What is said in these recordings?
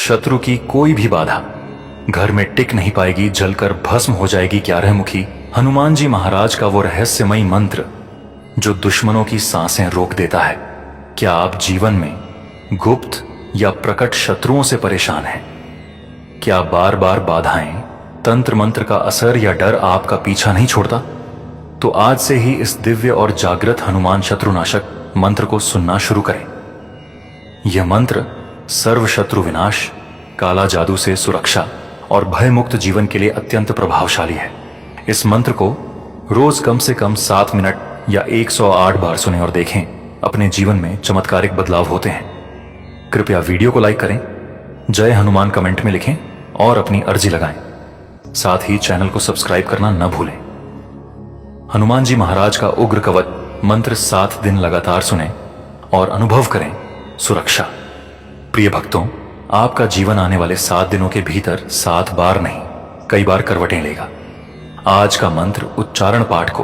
शत्रु की कोई भी बाधा घर में टिक नहीं पाएगी, जलकर भस्म हो जाएगी 11 मुखी हनुमान जी महाराज का वो रहस्यमयी मंत्र जो दुश्मनों की सांसें रोक देता है। क्या आप जीवन में गुप्त या प्रकट शत्रुओं से परेशान हैं? क्या बार बार बाधाएं, तंत्र मंत्र का असर या डर आपका पीछा नहीं छोड़ता? तो आज से ही इस दिव्य और जागृत हनुमान शत्रुनाशक मंत्र को सुनना शुरू करें। यह मंत्र सर्व शत्रु विनाश, काला जादू से सुरक्षा और भयमुक्त जीवन के लिए अत्यंत प्रभावशाली है। इस मंत्र को रोज कम से कम 7 मिनट या 108 बार सुनें और देखें अपने जीवन में चमत्कारिक बदलाव होते हैं। कृपया वीडियो को लाइक करें, जय हनुमान कमेंट में लिखें और अपनी अर्जी लगाएं। साथ ही चैनल को सब्सक्राइब करना न भूलें। हनुमान जी महाराज का उग्र कवच मंत्र 7 दिन लगातार सुनें और अनुभव करें सुरक्षा। प्रिय भक्तों, आपका जीवन आने वाले 7 दिनों के भीतर 7 बार नहीं, कई बार करवटें लेगा। आज का मंत्र उच्चारण पाठ को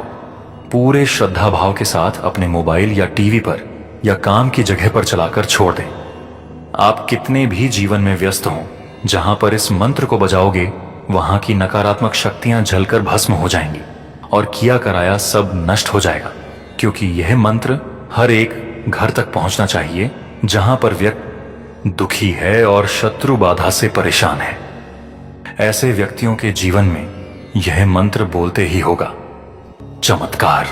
पूरे श्रद्धा भाव के साथ अपने मोबाइल या टीवी पर या काम की जगह पर चलाकर छोड़ दें। आप कितने भी जीवन में व्यस्त हों, जहां पर इस मंत्र को बजाओगे वहां की नकारात्मक शक्तियां जलकर भस्म हो जाएंगी और किया कराया सब नष्ट हो जाएगा। क्योंकि यह मंत्र हर एक घर तक पहुंचना चाहिए जहां पर व्यक्ति दुखी है और शत्रु बाधा से परेशान है। ऐसे व्यक्तियों के जीवन में यह मंत्र बोलते ही होगा चमत्कार।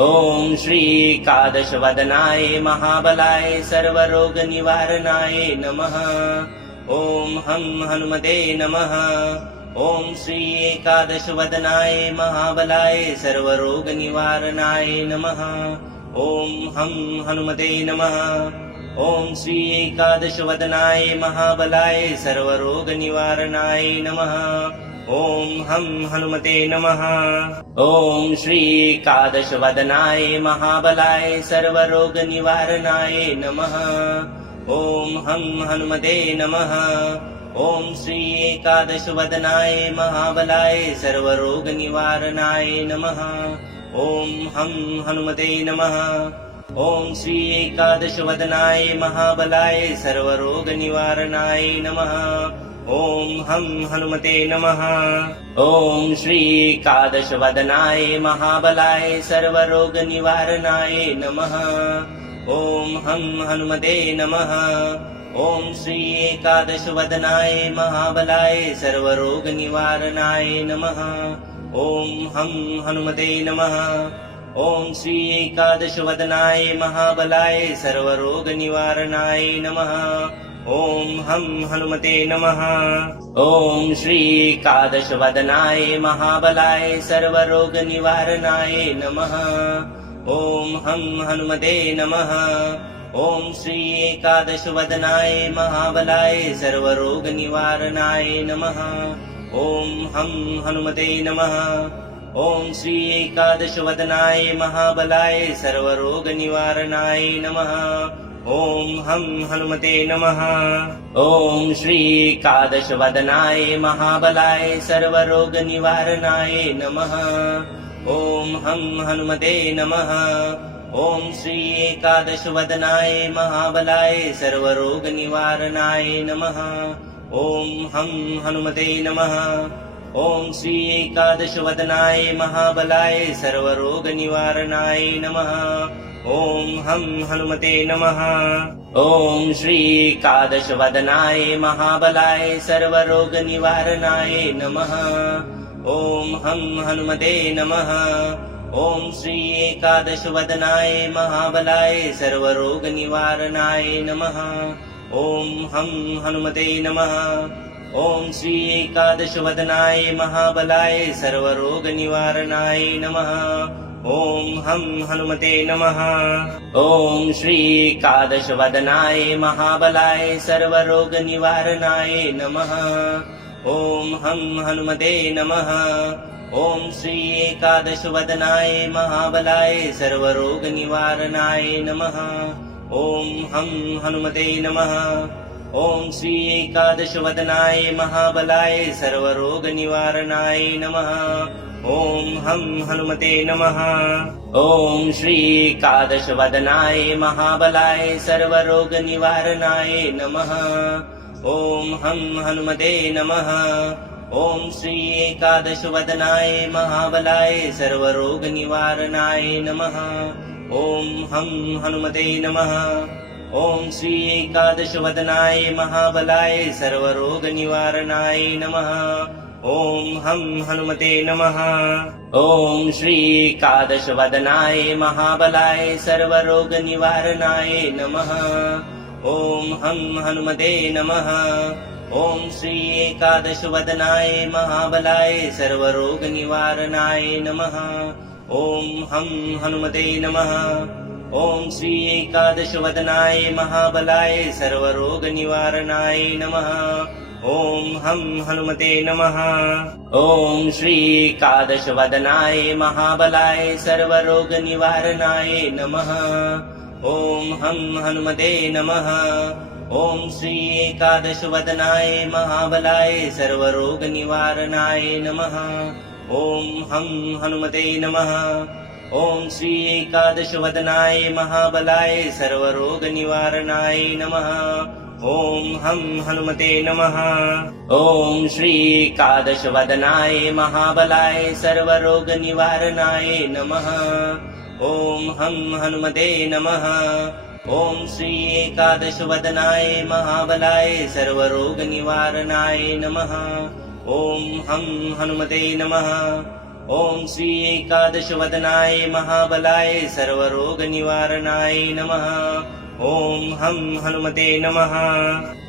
ओम श्री एकादश वदनाय महाबलाय सर्वरोग निवारणाय नमः। ओम हम हनुमते नमः। ओम श्री एकादश वदनाय महाबलाय सर्वरोग निवारणाय नमः। ओम हम हनुमते नमः। ओम श्री एकादश वदनाय महाबलाय सर्वरोग निवारणाय नमः। ओम हम हनुमते नमः। ओम श्री एकादश वदनाय महाबलाय सर्वरोग निवारणाय नमः। ओम हम हनुमते नमः। ओम श्री एकादश वदनाय महाबलाय सर्वरोग निवारणाय नमः। ओम हम हनुमते नमः। ओम श्री एकादश वदनाय महाबलाय सर्वरोग निवारणाय नमः। ओम हम हनुमते नमः। ओम श्री एकादश वदनाय महाबलाय सर्वरोग निवारणाय नमः। ओम हम हनुमते नमः। ओम श्री एकादश वदनाय महाबलाय सर्वरोग निवारणाय नमः। ओम हम हनुमते नमः। ओम श्री एकादश वदनाय महाबलाय सर्वरोग निवारणाय नमः। ओम हम हनुमते नमः। ओम श्री एकादश वदनाय महाबलाय सर्वरोग निवारणाय नमः। ओम हम हनुमते नमः। ओम श्री एकादश वदनाय महाबलाय सर्वरोग निवारणाय नमः। ओम हम हनुमते नमः। ओम श्री एकादश वदनाय महाबलाय सर्वरोग निवारणाय नमः। ओम हम हनुमते नमः। ओम श्री एकादश वदनाय महाबलाय सर्वरोग निवारणाय नमः। ओम हम हनुमते नमः। ओम श्री एकादश वदनाय महाबलाय सर्वरोग निवारणाय नमः। ओम हम हनुमते नमः। ओम श्री एकादश वदनाय महाबलाय सर्वरोग निवारणाय नमः। ओम हम हनुमते नमः। ओम श्री एकादश वदनाय महाबलाय सर्वरोग निवारणाय नमः। ओम हम हनुमते नमः। ओम श्री एकादश वदनाय महाबलाय सर्वरोग निवारणाय नमः। ओम हम हनुमते नमः। ओम श्री एकादश वदनाय महाबलाय सर्वरोग निवारणाय नमः। ओम हम हनुमते नमः। ओम श्री एकादश वदनाय महाबलाय सर्वरोग निवारणाय नमः। ओम हम हनुमते नमः। ओम श्री एकादश वदनाय महाबलाय सर्वरोग निवारणाय नमः। ओम हम हनुमते नमः। ओम श्री एकादश वदनाय महाबलाय सर्वरोग निवारणाय नमः। ओम हम हनुमते नमः। ओम श्री एकादश वदनाय महाबलाय सर्वरोग निवारणाय नमः। ॐ हं हनुमते नमः। ॐ श्री एकादशवदनाय महाबलाय सर्वरोगनिवारणाय नमः। ॐ हं हनुमते नमः। ॐ श्री एकादशवदनाय महाबलाय सर्वरोगनिवारणाय नमः। ॐ हं हनुमते नमः। ॐ श्री एकादशवदनाय महाबलाय सर्वरोगनिवारणाय नमः। ॐ हं हनुमते नमः। ॐ श्री एकादशवदनाय महाबलाय सर्वरोगनिवारणाय नमः। ॐ हं हनुमते नमः। ॐ श्री एकादशवदनाय महाबलाय सर्वरोगनिवारणाय नमः। ॐ हं हनुमते नमः। ॐ श्री एकादशवदनाय महाबलाय सर्वरोगनिवारणाय नमः। ॐ हं हनुमते नमः। ॐ श्री एकादशवदनाय महाबलाय सर्वरोगनिवारणाय नमः। ॐ हं हनुमते नमः। ॐ श्री एकादशवदनाय महाबलाय सर्वरोगनिवारणाय नमः। ॐ हं हनुमते नमः। ॐ श्री एकादशवदनाय महाबलाय सर्वरोगनिवारणाय नमः। ॐ हं हनुमते नमः। ॐ श्री एकादशवदनाय महाबलाय सर्वरोगनिवारणाय नमः। ॐ हं हनुमते नमः। ॐ श्री एकादशवदनाय महाबलाय सर्वरोगनिवारणाय नमः। ॐ हं हनुमते नमः।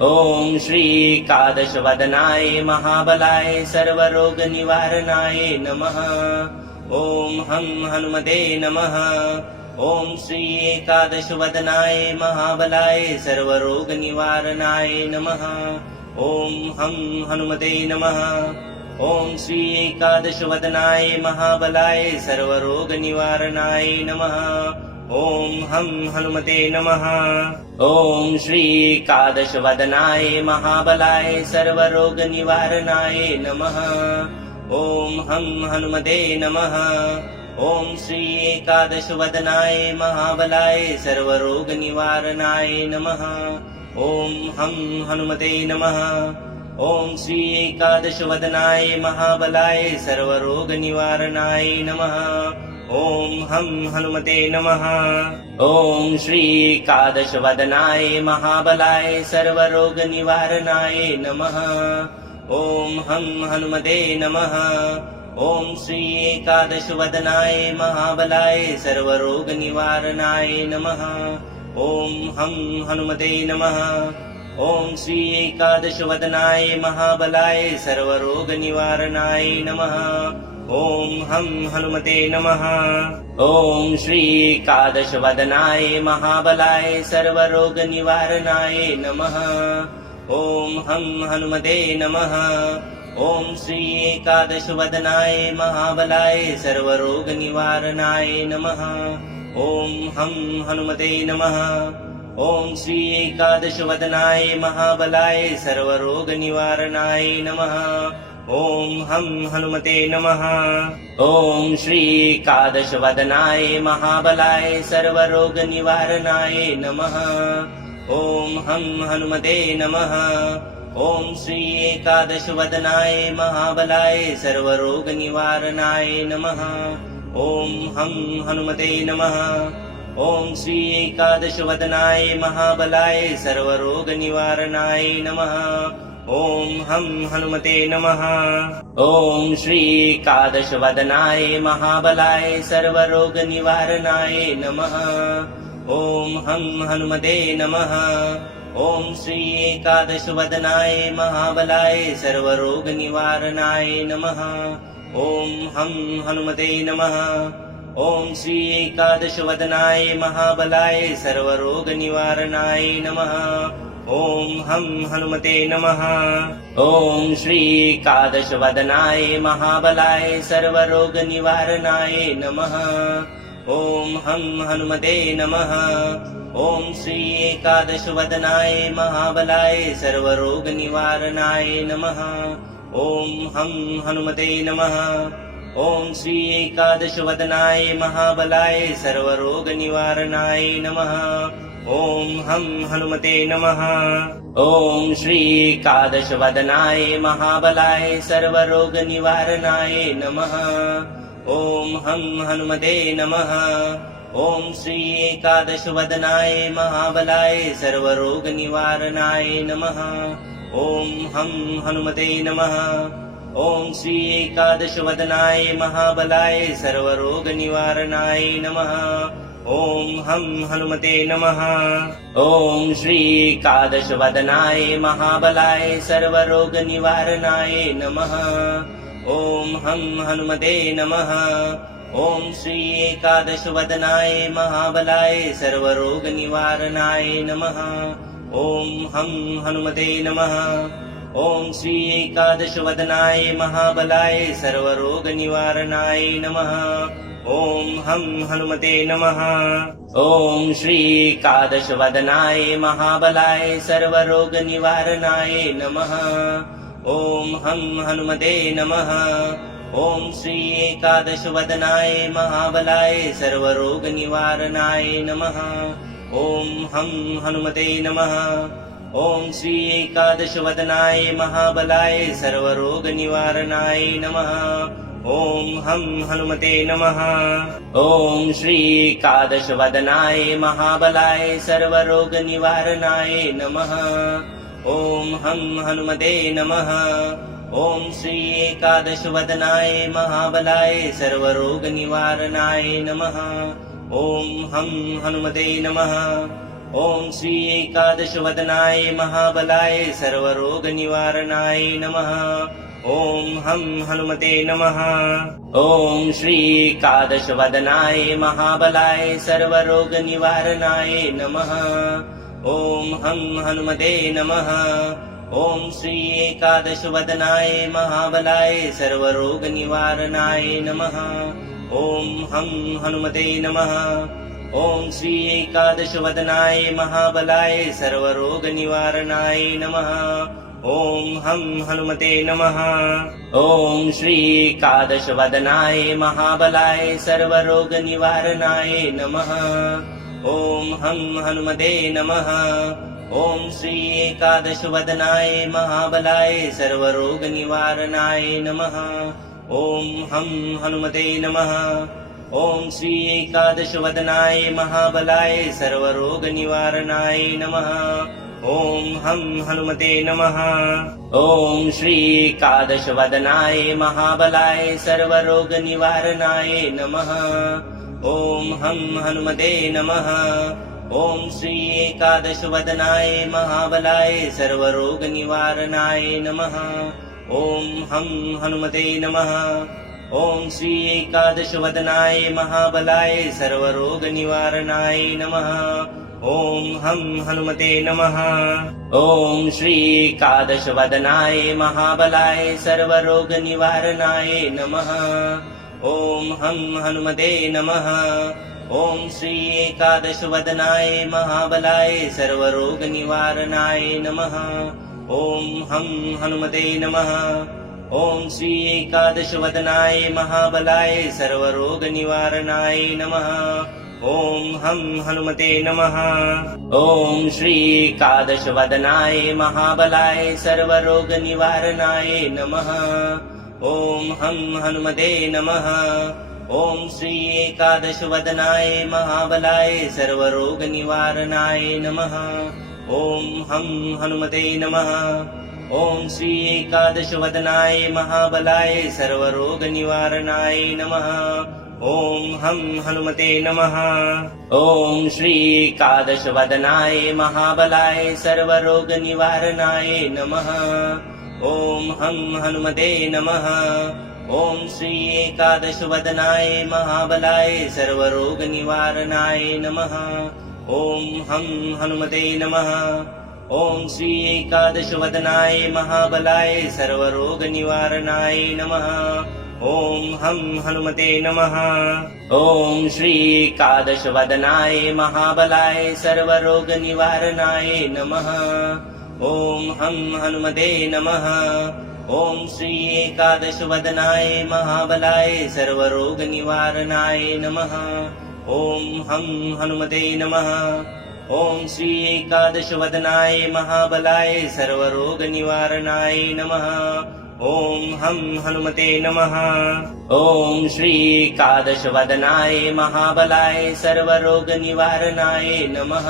ॐ श्री एकादशवदनाय महाबलाय सर्वरोगनिवारणाय नमः। ॐ हं हनुमते नमः। ॐ श्री एकादशवदनाय महाबलाय सर्वरोगनिवारणाय नमः। ॐ हं हनुमते नमः। ॐ श्री एकादशवदनाय महाबलाय सर्वरोगनिवारणाय नमः। ॐ हं हनुमते नमः। ॐ श्री एकादशवदनाय महाबलाय सर्वरोगनिवारणाय नमः। ॐ हं हनुमते नमः। ॐ श्री एकादशवदनाय महाबलाय सर्वरोगनिवारणाय नमः। ॐ हं हनुमते नमः। ॐ श्री एकादशवदनाय महाबलाय सर्वरोगनिवारणाय नमः। ॐ हं हनुमते नमः। ॐ श्री एकादशवदनाय महाबलाय सर्वरोगनिवारणाय नमः। ॐ हं हनुमते नमः। ॐ श्री एकादशवदनाय महाबलाय सर्वरोगनिवारणाय नमः। ॐ हं हनुमते नमः। ॐ श्री एकादशवदनाय महाबलाय सर्वरोगनिवारणाय नमः। ॐ हं हनुमते नमः। ॐ श्री एकादशवदनाय महाबलाय सर्वरोगनिवारणाय नमः। ॐ हं हनुमते नमः। ॐ श्री एकादशवदनाय महाबलाय सर्वरोगनिवारणाय नमः। ॐ हं हनुमते नमः। ॐ श्री एकादशवदनाय महाबलाय सर्वरोगनिवारणाय नमः। ॐ हं हनुमते नमः। ॐ श्री एकादशवदनाय महाबलाय सर्वरोगनिवारणाय नमः। ॐ हं हनुमते नमः। ॐ श्री एकादशवदनाय महाबलाय सर्वरोगनिवारणाय नमः। ॐ हं हनुमते नमः। ॐ श्री एकादशवदनाय महाबलाय सर्वरोगनिवारणाय नमः। ॐ हं हनुमते नमः। ॐ श्री एकादशवदनाय महाबलाय सर्वरोगनिवारणाय नमः। ॐ हं हनुमते नमः। ॐ श्री एकादशवदनाय महाबलाय सर्वरोगनिवारणाय नमः। ॐ हं हनुमते नमः। ॐ श्री एकादशवदनाय महाबलाय सर्वरोगनिवारणाय नमः। ॐ हं हनुमते नमः। ॐ श्री एकादशवदनाय महाबलाय सर्वरोगनिवारणाय नमः। ॐ हं हनुमते नमः। ॐ श्री एकादशवदनाय महाबलाय सर्वरोगनिवारणाय नमः। ॐ हं हनुमते नमः। ॐ श्री एकादशवदनाय महाबलाय सर्वरोगनिवारणाय नमः। ॐ हं हनुमते नमः। ॐ श्री एकादशवदनाय महाबलाय सर्वरोगनिवारणाय नमः। ॐ हं हनुमते नमः। ॐ श्री एकादशवदनाय महाबलाय सर्वरोगनिवारणाय नमः। ॐ हं हनुमते नमः। ॐ श्री एकादशवदनाय महाबलाय सर्वरोगनिवारणाय नमः। ॐ हं हनुमते नमः। ॐ श्री एकादशवदनाय महाबलाय सर्वरोगनिवारणाय नमः। ॐ हं हनुमते नमः। ॐ श्री एकादशवदनाय महाबलाय सर्वरोगनिवारणाय नमः। ॐ हं हनुमते नमः। ॐ श्री एकादशवदनाय महाबलाय सर्वरोगनिवारणाय नमः। ॐ हं हनुमते नमः। ॐ श्री एकादशवदनाय महाबलाय सर्वरोगनिवारणाय नमः। ॐ हं हनुमते नमः। ॐ श्री एकादशवदनाय महाबलाय सर्वरोगनिवारणाय नमः। ॐ हं हनुमते नमः। ॐ श्री एकादशवदनाय महाबलाय सर्वरोगनिवारणाय नमः। ॐ हं हनुमते नमः। ॐ श्री एकादशवदनाय महाबलाय सर्वरोगनिवारणाय नमः। ॐ हं हनुमते नमः। ॐ श्री एकादशवदनाय महाबलाय सर्वरोगनिवारणाय नमः। ॐ हं हनुमते नमः। ॐ श्री एकादशवदनाय महाबलाय सर्वरोगनिवारणाय नमः। ॐ हं हनुमते नमः। ॐ श्री एकादशवदनाय महाबलाय सर्वरोगनिवारणाय नमः। ॐ हं हनुमते नमः। ॐ श्री एकादशवदनाय महाबलाय सर्वरोगनिवारणाय नमः। ॐ हं हनुमते नमः। ॐ श्री एकादशवदनाय महाबलाय सर्वरोगनिवारणाय नमः। ॐ हं हनुमते नमः। ॐ श्री एकादशवदनाय महाबलाय सर्वरोगनिवारणाय नमः। ॐ हं हनुमते नमः। ॐ श्री एकादशवदनाय महाबलाय सर्वरोगनिवारणाय नमः। ॐ हं हनुमते नमः। ॐ श्री एकादशवदनाय महाबलाय सर्वरोगनिवारणाय नमः। ॐ हं हनुमते नमः। ॐ श्री एकादशवदनाय महाबलाय सर्वरोगनिवारणाय नमः। ॐ हं हनुमते नमः। ॐ श्री एकादशवदनाय महाबलाय सर्वरोगनिवारणाय नमः। ॐ हं हनुमते नमः। ॐ श्री एकादशवदनाय महाबलाय सर्वरोगनिवारणाय नमः। ॐ हं हनुमते नमः। ॐ श्री एकादशवदनाय महाबलाय सर्वरोगनिवारणाय नमः। ॐ हं हनुमते नमः। ॐ श्री एकादशवदनाय महाबलाय सर्वरोगनिवारणाय नमः। ॐ हं हनुमते नमः। ॐ श्री एकादशवदनाय महाबलाय सर्वरोगनिवारणाय नमः। ॐ हं हनुमते नमः। ॐ श्री एकादशवदनाय महाबलाय सर्वरोगनिवारणाय नमः। ॐ हं हनुमते नमः। ॐ श्री एकादशवदनाय महाबलाय सर्वरोगनिवारणाय नमः। ॐ हं हनुमते नमः। ॐ श्री एकादशवदनाय महाबलाय सर्वरोगनिवारणाय नमः। ॐ हं हनुमते नमः। ॐ श्री एकादशवदनाय महाबलाय सर्वरोगनिवारणाय नमः। ॐ हं हनुमते नमः। ॐ श्री एकादशवदनाय महाबलाय सर्वरोगनिवारणाय नमः। ॐ हं हनुमते नमः। ॐ श्री एकादशवदनाय महाबलाय सर्वरोगनिवारणाय नमः। ॐ हं हनुमते नमः। ॐ श्री एकादशवदनाय महाबलाय सर्वरोगनिवारणाय नमः। ॐ हं हनुमते नमः। ॐ श्री एकादशवदनाय महाबलाय सर्वरोगनिवारणाय नमः। ॐ हं हनुमते नमः। ॐ श्री एकादशवदनाय महाबलाय सर्वरोगनिवारणाय नमः। ॐ हं हनुमते नमः। ॐ श्री एकादशवदनाय महाबलाय सर्वरोगनिवारणाय नमः।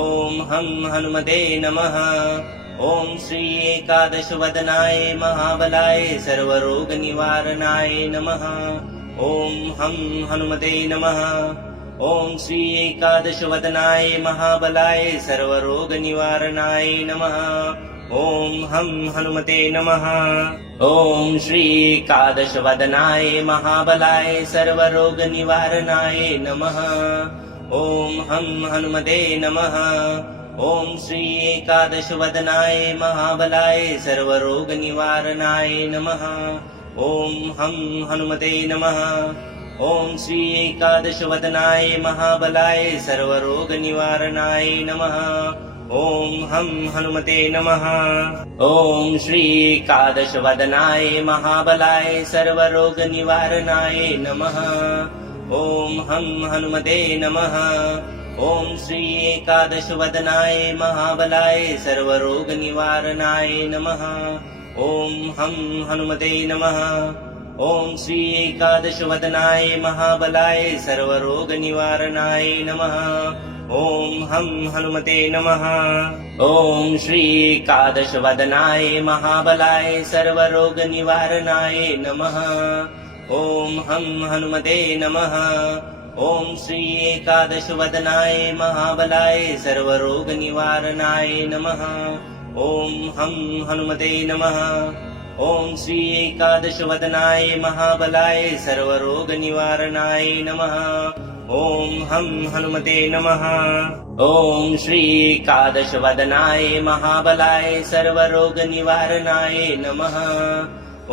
ॐ हं हनुमते नमः। ॐ श्री एकादशवदनाय महाबलाय सर्वरोगनिवारणाय नमः। ॐ हं हनुमते नमः। ॐ श्री एकादशवदनाय महाबलाय सर्वरोगनिवारणाय नमः। ॐ हं हनुमते नमः। ॐ श्री एकादशवदनाय महाबलाय सर्वरोगनिवारणाय नमः। ॐ हं हनुमते नमः। ॐ श्री एकादशवदनाय महाबलाय सर्वरोगनिवारणाय नमः। ॐ हं हनुमते नमः। ॐ श्री एकादशवदनाय महाबलाय सर्वरोगनिवारणाय नमः। ॐ हं हनुमते नमः। ॐ श्री एकादशवदनाय महाबलाय सर्वरोगनिवारणाय नमः। ॐ हं हनुमते नमः। ॐ श्री एकादशवदनाय महाबलाय सर्वरोगनिवारणाय नमः। ॐ हं हनुमते नमः। ॐ श्री एकादशवदनाय महाबलाय सर्वरोगनिवारणाय नमः। ॐ हं हनुमते नमः। ॐ श्री एकादशवदनाय महाबलाय सर्वरोगनिवारणाय नमः। ॐ हं हनुमते नमः। ॐ श्री एकादशवदनाय महाबलाय सर्वरोगनिवारणाय नमः। ॐ हं हनुमते नमः। ॐ श्री एकादशवदनाय महाबलाय सर्वरोगनिवारणाय नमः। ॐ हं हनुमते नमः। ॐ श्री एकादशवदनाय महाबलाय सर्वरोगनिवारणाय नमः। ॐ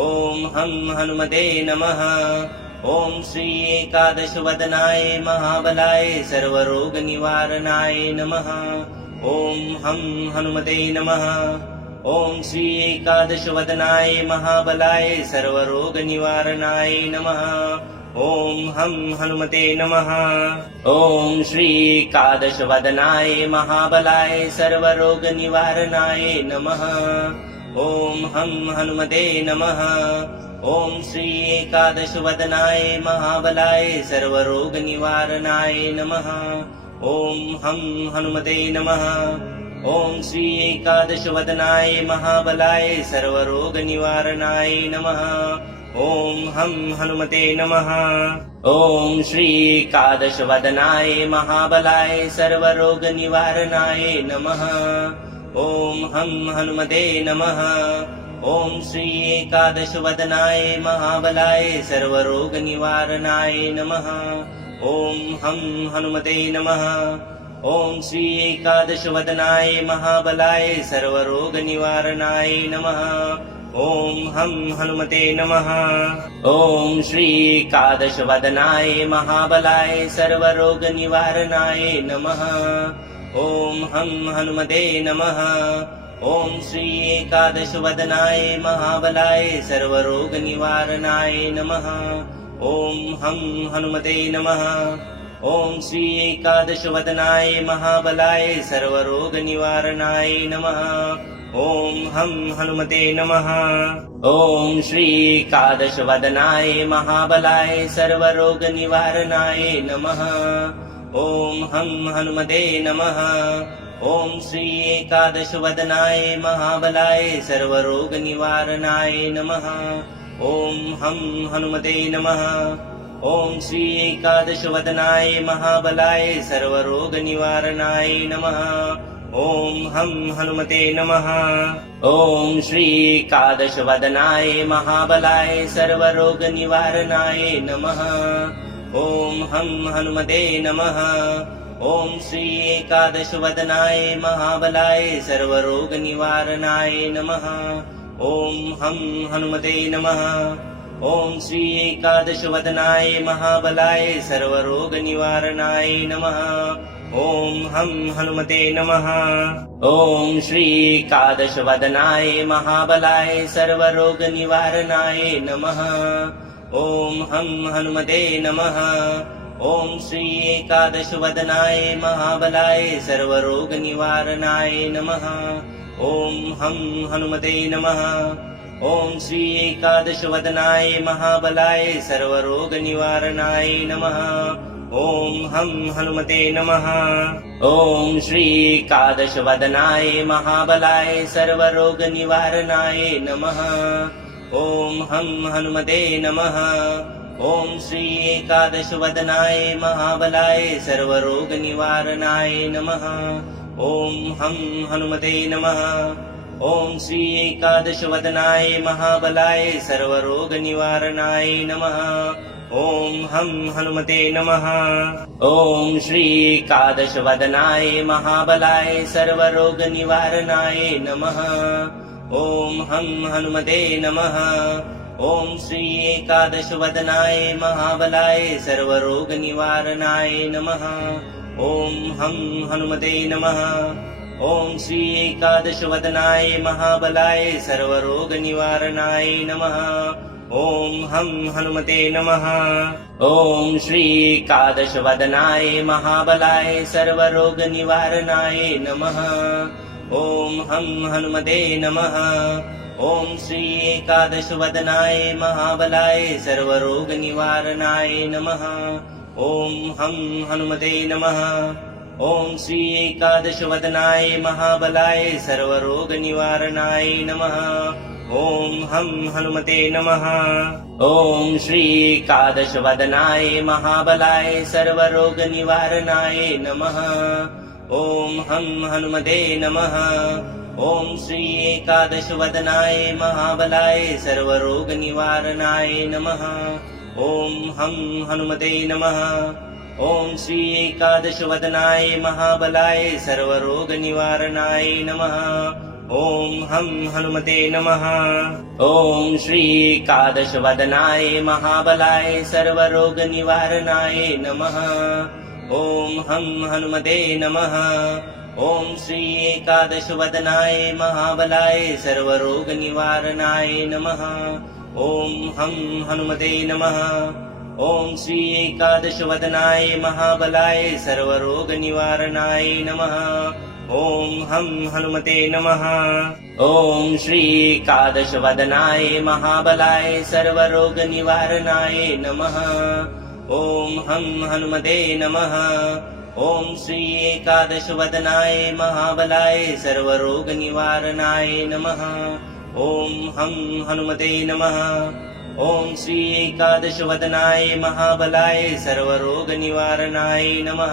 हं हनुमते नमः। ॐ श्री एकादशवदनाय महाबलाय सर्वरोगनिवारणाय नमः। ॐ हं हनुमते नमः। ॐ श्री एकादशवदनाय महाबलाय सर्वरोगनिवारणाय नमः। ॐ हं हनुमते नमः। ॐ श्री एकादशवदनाय महाबलाय सर्वरोगनिवारणाय नमः। ॐ हं हनुमते नमः। ॐ श्री एकादशवदनाय महाबलाय सर्वरोगनिवारणाय नमः। ॐ हं हनुमते नमः। ॐ श्री एकादशवदनाय महाबलाय सर्वरोगनिवारणाय नमः। ॐ हं हनुमते नमः। ॐ श्री एकादशवदनाय महाबलाय सर्वरोगनिवारणाय नमः। ॐ हं हनुमते नमः। ॐ श्री एकादशवदनाय महाबलाय सर्वरोगनिवारणाय नमः। ॐ हं हनुमते नमः। ॐ श्री एकादशवदनाय महाबलाय सर्वरोगनिवारणाय नमः। ॐ हं हनुमते नमः। ॐ श्री एकादशवदनाय महाबलाय सर्वरोगनिवारणाय नमः। ॐ हं हनुमते नमः। ॐ श्री एकादशवदनाय महाबलाय सर्वरोगनिवारणाय नमः। ॐ हं हनुमते नमः। ॐ श्री एकादशवदनाय महाबलाय सर्वरोगनिवारणाय नमः। ॐ हं हनुमते नमः। ॐ श्री एकादशवदनाय महाबलाय सर्वरोगनिवारणाय नमः। ॐ हं हनुमते नमः। ॐ श्री एकादशवदनाय महाबलाय सर्वरोगनिवारणाय नमः। ॐ हं हनुमते नमः। ॐ श्री एकादशवदनाय महाबलाय सर्वरोगनिवारणाय नमः। ॐ हं हनुमते नमः। ॐ श्री एकादशवदनाय महाबलाय सर्वरोगनिवारणाय नमः। ॐ हं हनुमते नमः। ॐ श्री एकादशवदनाय महाबलाय सर्वरोगनिवारणाय नमः। ॐ हं हनुमते नमः। ॐ श्री एकादशवदनाय महाबलाय सर्वरोगनिवारणाय नमः। ॐ हं हनुमते नमः। ॐ श्री एकादशवदनाय महाबलाय सर्वरोगनिवारणाय नमः। ॐ हं हनुमते नमः। ॐ श्री एकादशवदनाय महाबलाय सर्वरोगनिवारणाय नमः। ॐ हं हनुमते नमः। ॐ श्री एकादशवदनाय महाबलाय सर्वरोगनिवारणाय नमः। ॐ हं हनुमते नमः। ॐ श्री एकादशवदनाय महाबलाय सर्वरोगनिवारणाय नमः। ॐ हं हनुमते नमः। ॐ श्री एकादशवदनाय महाबलाय सर्वरोगनिवारणाय नमः। ॐ हं हनुमते नमः। ॐ श्री एकादशवदनाय महाबलाय सर्वरोगनिवारणाय नमः। ॐ हं हनुमते नमः। ॐ श्री एकादशवदनाय महाबलाय सर्वरोगनिवारणाय नमः। ॐ हं हनुमते नमः। ॐ श्री एकादशवदनाय महाबलाय सर्वरोगनिवारणाय नमः। ॐ हं हनुमते नमः। ॐ श्री एकादशवदनाय महाबलाय सर्वरोगनिवारणाय नमः। ॐ हं हनुमते नमः। ॐ श्री एकादशवदनाय महाबलाय सर्वरोगनिवारणाय नमः। ॐ हं हनुमते नमः। ॐ श्री एकादशवदनाय महाबलाय सर्वरोगनिवारणाय नमः। ॐ हं हनुमते नमः। ॐ श्री एकादशवदनाय महाबलाय सर्वरोगनिवारणाय नमः। ॐ हं हनुमते नमः। ॐ श्री एकादशवदनाय महाबलाय सर्वरोगनिवारणाय नमः। ॐ हं हनुमते नमः। ॐ श्री एकादशवदनाय महाबलाय सर्वरोगनिवारणाय नमः। ॐ हं हनुमते नमः। ॐ श्री एकादशवदनाय महाबलाय सर्वरोगनिवारणाय नमः। ॐ हं हनुमते नमः। ॐ श्री एकादशवदनाय महाबलाय सर्वरोगनिवारणाय नमः। ॐ हं हनुमते नमः। ॐ श्री एकादशवदनाय महाबलाय सर्वरोगनिवारणाय नमः। ॐ हं हनुमते नमः। ॐ श्री एकादशवदनाय महाबलाय सर्वरोगनिवारणाय नमः। ॐ हं हनुमते नमः। ॐ श्री एकादशवदनाय महाबलाय सर्वरोगनिवारणाय नमः। ॐ हं हनुमते नमः। ॐ श्री एकादशवदनाय महाबलाय सर्वरोगनिवारणाय नमः। ॐ हं हनुमते नमः। ॐ श्री एकादशवदनाय महाबलाय सर्वरोगनिवारणाय नमः।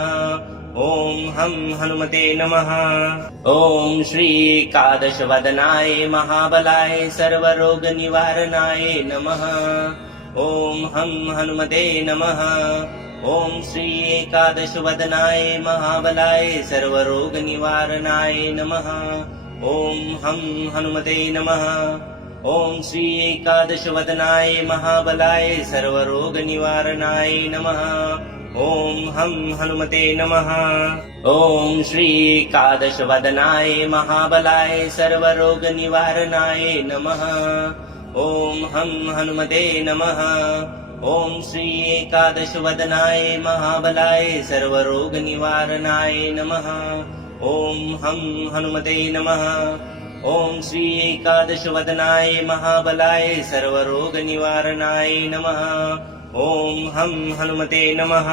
ॐ हं हनुमते नमः। ॐ श्री एकादशवदनाय महाबलाय सर्वरोगनिवारणाय नमः। ॐ हं हनुमते नमः। ॐ श्री एकादशवदनाय महाबलाय सर्वरोगनिवारणाय नमः। ॐ हं हनुमते नमः। ॐ श्री एकादशवदनाय महाबलाय सर्वरोगनिवारणाय नमः। ॐ हं हनुमते नमः। ॐ श्री एकादशवदनाय महाबलाय सर्वरोगनिवारणाय नमः। ॐ हं हनुमते नमः। ॐ श्री एकादशवदनाय महाबलाय सर्वरोगनिवारणाय नमः। ॐ हं हनुमते नमः। ॐ श्री एकादशवदनाय महाबलाय सर्वरोगनिवारणाय नमः। ॐ हं हनुमते नमः।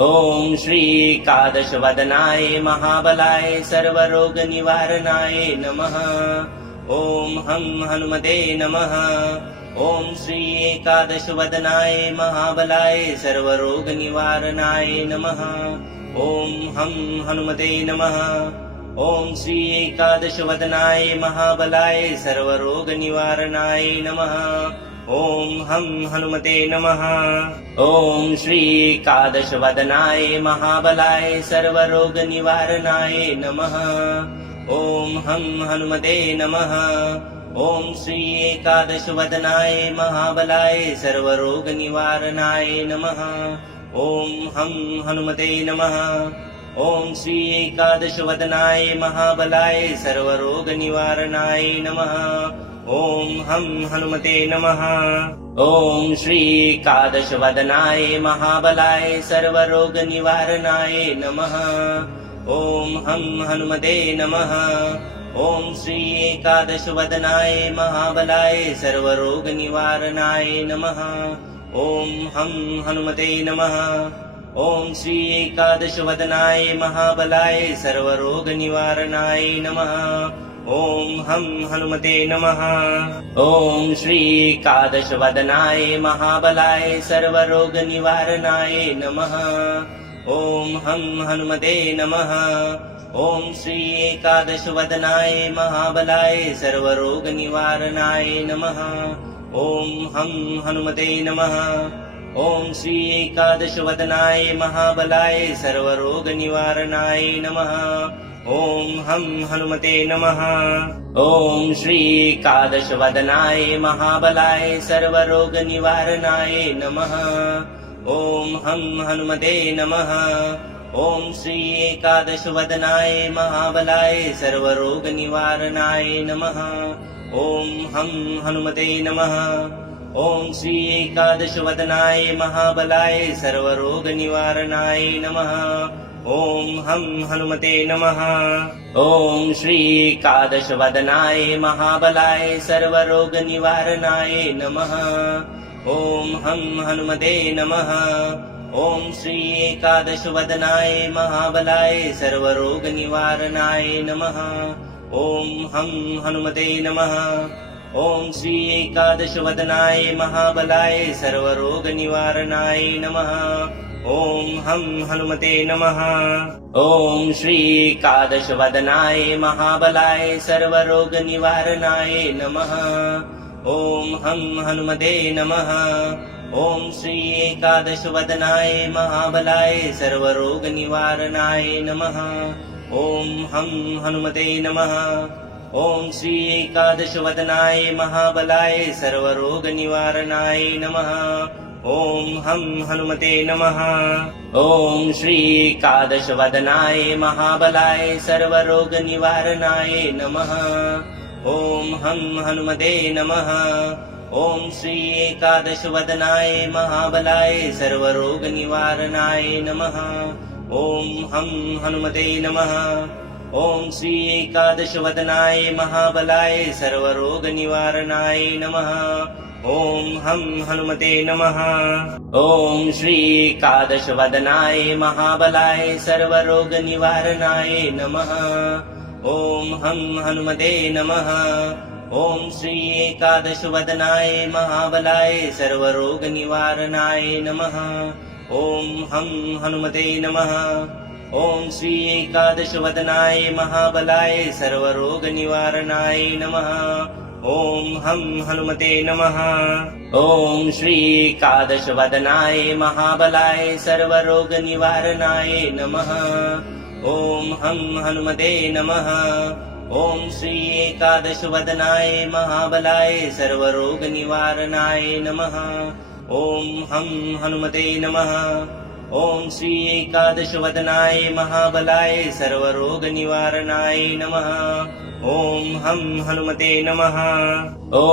ॐ श्री एकादशवदनाय महाबलाय सर्वरोगनिवारणाय नमः। ॐ हं हनुमते नमः। ॐ श्री एकादशवदनाय महाबलाय सर्वरोगनिवारणाय नमः। ॐ हं हनुमते नमः। ॐ श्री एकादशवदनाय महाबलाय सर्वरोगनिवारणाय नमः। ॐ हं हनुमते नमः। ॐ श्री एकादशवदनाय महाबलाय सर्वरोगनिवारणाय नमः। ॐ हं हनुमते नमः। ॐ श्री एकादशवदनाय महाबलाय सर्वरोगनिवारणाय नमः। ॐ हं हनुमते नमः। ॐ श्री एकादशवदनाय महाबलाय सर्वरोगनिवारणाय नमः। ॐ हं हनुमते नमः। ॐ श्री एकादशवदनाय महाबलाय सर्वरोगनिवारणाय नमः। ॐ हं हनुमते नमः। ॐ श्री एकादशवदनाय महाबलाय सर्वरोगनिवारणाय नमः। ॐ हं हनुमते नमः। ॐ श्री एकादशवदनाय महाबलाय सर्वरोगनिवारणाय नमः। ॐ हं हनुमते नमः। ॐ श्री एकादशवदनाय महाबलाय सर्वरोगनिवारणाय नमः। ॐ हं हनुमते नमः। ॐ श्री एकादशवदनाय महाबलाय सर्वरोगनिवारणाय नमः। ॐ हं हनुमते नमः। ॐ श्री एकादशवदनाय महाबलाय सर्वरोगनिवारणाय नमः। ॐ हं हनुमते नमः। ॐ श्री एकादशवदनाय महाबलाय सर्वरोगनिवारणाय नमः। ॐ हं हनुमते नमः। ॐ श्री एकादशवदनाय महाबलाय सर्वरोगनिवारणाय नमः। ॐ हं हनुमते नमः। ॐ श्री एकादशवदनाय महाबलाय सर्वरोगनिवारणाय नमः। ॐ हं हनुमते नमः। ॐ श्री एकादशवदनाय महाबलाय सर्वरोगनिवारणाय नमः। ॐ हं हनुमते नमः। ॐ श्री एकादशवदनाय महाबलाय सर्वरोगनिवारणाय नमः। ॐ हं हनुमते नमः। ॐ श्री एकादशवदनाय महाबलाय सर्वरोगनिवारणाय नमः। ॐ हं हनुमते नमः। ॐ श्री एकादशवदनाय महाबलाय सर्वरोगनिवारणाय नमः। ॐ हं हनुमते नमः। ॐ श्री एकादशवदनाय महाबलाय सर्वरोगनिवारणाय नमः। ॐ हं हनुमते नमः। ॐ श्री एकादशवदनाय महाबलाय सर्वरोगनिवारणाय नमः। ॐ हं हनुमते नमः। ॐ श्री एकादशवदनाय महाबलाय सर्वरोगनिवारणाय नमः। ॐ हं हनुमते नमः। ॐ श्री एकादशवदनाय महाबलाय सर्वरोगनिवारणाय नमः। ॐ हं हनुमते नमः। ॐ श्री एकादशवदनाय महाबलाय सर्वरोगनिवारणाय नमः। ॐ हं हनुमते नमः। ॐ श्री एकादशवदनाय महाबलाय सर्वरोगनिवारणाय नमः। ॐ हं हनुमते नमः। ॐ श्री एकादशवदनाय महाबलाय सर्वरोगनिवारणाय नमः। ॐ हं हनुमते नमः। ॐ श्री एकादशवदनाय महाबलाय सर्वरोगनिवारणाय नमः। ॐ हं हनुमते नमः। ॐ श्री एकादशवदनाय महाबलाय सर्वरोगनिवारणाय नमः। ॐ हं हनुमते नमः। ॐ श्री एकादशवदनाय महाबलाय सर्वरोगनिवारणाय नमः। ॐ हं हनुमते नमः। ॐ श्री एकादशवदनाय महाबलाय सर्वरोगनिवारणाय नमः। ॐ हं हनुमते नमः। ॐ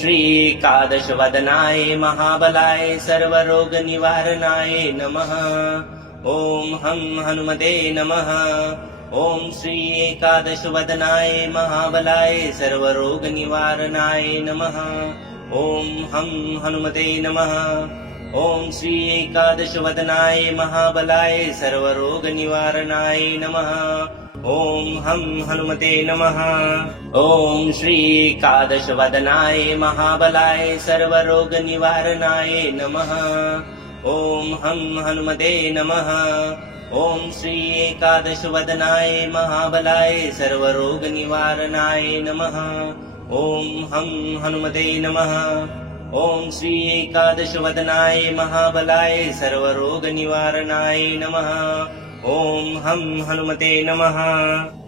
श्री एकादशवदनाय महाबलाय सर्वरोगनिवारणाय नमः। ॐ हं हनुमते नमः। ॐ श्री एकादशवदनाय महाबलाय सर्वरोगनिवारणाय नमः। ॐ हं हनुमते नमः। ॐ श्री एकादशवदनाय महाबलाय सर्वरोगनिवारणाय नमः। ॐ हं हनुमते नमः। ॐ श्री एकादशवदनाय महाबलाय सर्वरोगनिवारणाय नमः। ॐ हं हनुमते नमः। ॐ श्री एकादशवदनाय महाबलाय सर्वरोगनिवारणाय नमः। ॐ हं हनुमते नमः। ॐ श्री एकादशवदनाय महाबलाय सर्वरोगनिवारणाय नमः। ॐ हं हनुमते नमः।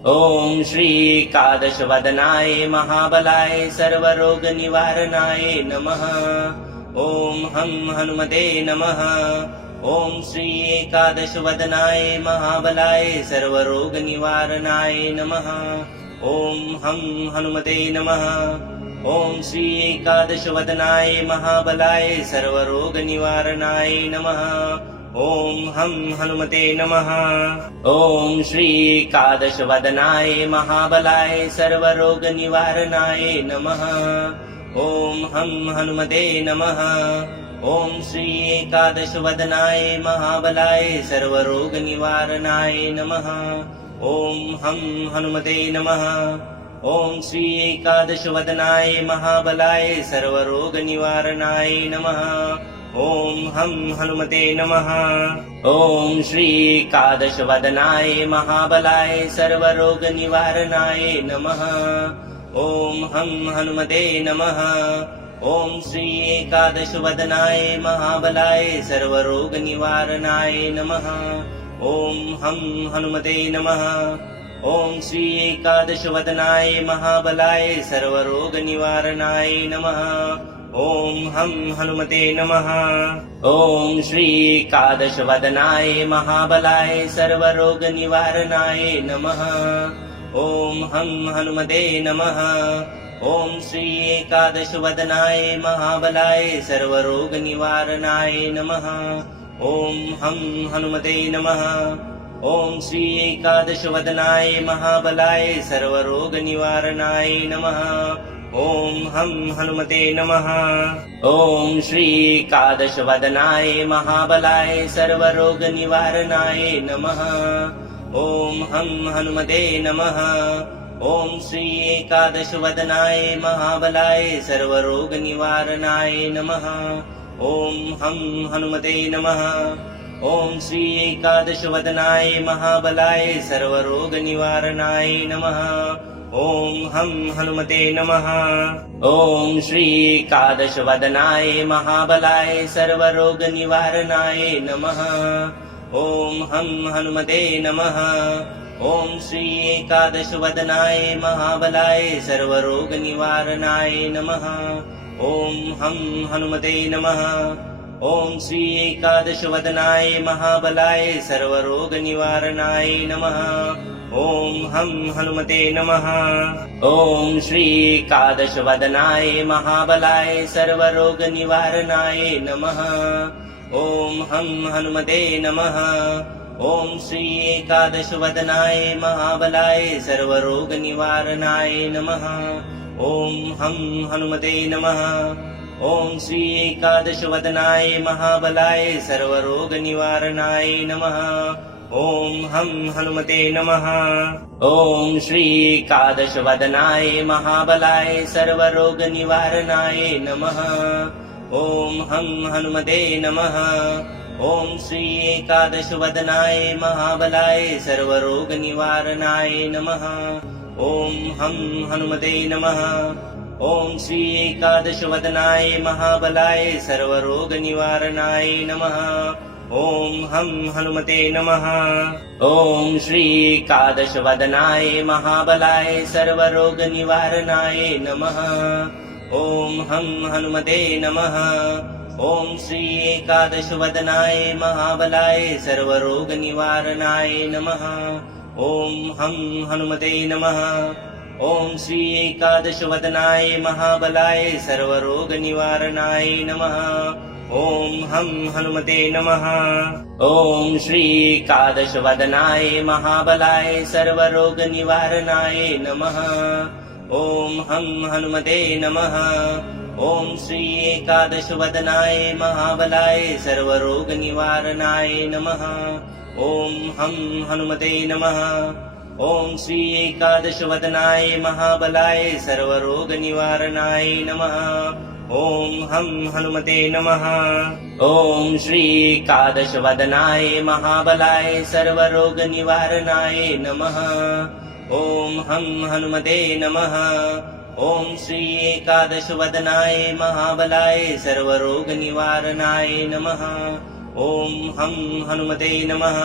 ॐ श्री एकादशवदनाय महाबलाय सर्वरोगनिवारणाय नमः। ॐ हं हनुमते नमः। ॐ श्री एकादशवदनाय महाबलाय सर्वरोगनिवारणाय नमः। ॐ हं हनुमते नमः। ॐ श्री एकादशवदनाय महाबलाय सर्वरोगनिवारणाय नमः। ॐ हं हनुमते नमः। ॐ श्री एकादशवदनाय महाबलाय सर्वरोगनिवारणाय नमः। ॐ हं हनुमते नमः। ॐ श्री एकादशवदनाय महाबलाय सर्वरोगनिवारणाय नमः। ॐ हं हनुमते नमः। ॐ श्री एकादशवदनाय महाबलाय सर्वरोगनिवारणाय नमः। ॐ हं हनुमते नमः। ॐ श्री एकादशवदनाय महाबलाय सर्वरोगनिवारणाय नमः। ॐ हं हनुमते नमः। ॐ श्री एकादशवदनाय महाबलाय सर्वरोगनिवारणाय नमः। ॐ हं हनुमते नमः। ॐ श्री एकादशवदनाय महाबलाय सर्वरोगनिवारणाय नमः। ॐ हं हनुमते नमः। ॐ श्री एकादशवदनाय महाबलाय सर्वरोगनिवारणाय नमः। ॐ हं हनुमते नमः। ॐ श्री एकादशवदनाय महाबलाय सर्वरोगनिवारणाय नमः। ॐ हं हनुमते नमः। ॐ श्री एकादशवदनाय महाबलाय सर्वरोगनिवारणाय नमः। ॐ हं हनुमते नमः। ॐ श्री एकादशवदनाय महाबलाय सर्वरोगनिवारणाय नमः। ॐ हं हनुमते नमः। ॐ श्री एकादशवदनाय महाबलाय सर्वरोगनिवारणाय नमः। ॐ हं हनुमते नमः। ॐ श्री एकादशवदनाय महाबलाय सर्वरोगनिवारणाय नमः। ॐ हं हनुमते नमः। ॐ श्री एकादशवदनाय महाबलाय सर्वरोगनिवारणाय नमः। ॐ हं हनुमते नमः। ॐ श्री एकादशवदनाय महाबलाय सर्वरोगनिवारणाय नमः। ॐ हं हनुमते नमः। ॐ श्री एकादशवदनाय महाबलाय सर्वरोगनिवारणाय नमः। ॐ हं हनुमते नमः। ॐ श्री एकादशवदनाय महाबलाय सर्वरोगनिवारणाय नमः। ॐ हं हनुमते नमः। ॐ श्री एकादशवदनाय महाबलाय सर्वरोगनिवारणाय नमः। ॐ हं हनुमते नमः। ॐ श्री एकादशवदनाय महाबलाय सर्वरोगनिवारणाय नमः। ॐ हं हनुमते नमः। ॐ श्री एकादशवदनाय महाबलाय सर्वरोगनिवारणाय नमः। ॐ हं हनुमते नमः। ॐ श्री एकादशवदनाय महाबलाय सर्वरोगनिवारणाय नमः। ॐ हं हनुमते नमः। ॐ श्री एकादशवदनाय महाबलाय सर्वरोगनिवारणाय नमः। ॐ हं हनुमते नमः। ॐ श्री एकादशवदनाय महाबलाय सर्वरोगनिवारणाय नमः। ॐ हं हनुमते नमः। ॐ श्री एकादशवदनाय महाबलाय सर्वरोगनिवारणाय नमः। ॐ हं हनुमते नमः। ॐ श्री एकादशवदनाय महाबलाय सर्वरोगनिवारणाय नमः। ॐ हं हनुमते नमः। ॐ श्री एकादशवदनाय महाबलाय सर्वरोगनिवारणाय नमः। ॐ हं हनुमते नमः। ॐ श्री एकादशवदनाय महाबलाय सर्वरोगनिवारणाय नमः। ॐ हं हनुमते नमः। ॐ श्री एकादशवदनाय महाबलाय सर्वरोगनिवारणाय नमः। ॐ हं हनुमते नमः। ॐ श्री एकादशवदनाय महाबलाय सर्वरोगनिवारणाय नमः। ॐ हं हनुमते नमः। ॐ श्री एकादशवदनाय महाबलाय सर्वरोगनिवारणाय नमः। ॐ हं हनुमते नमः।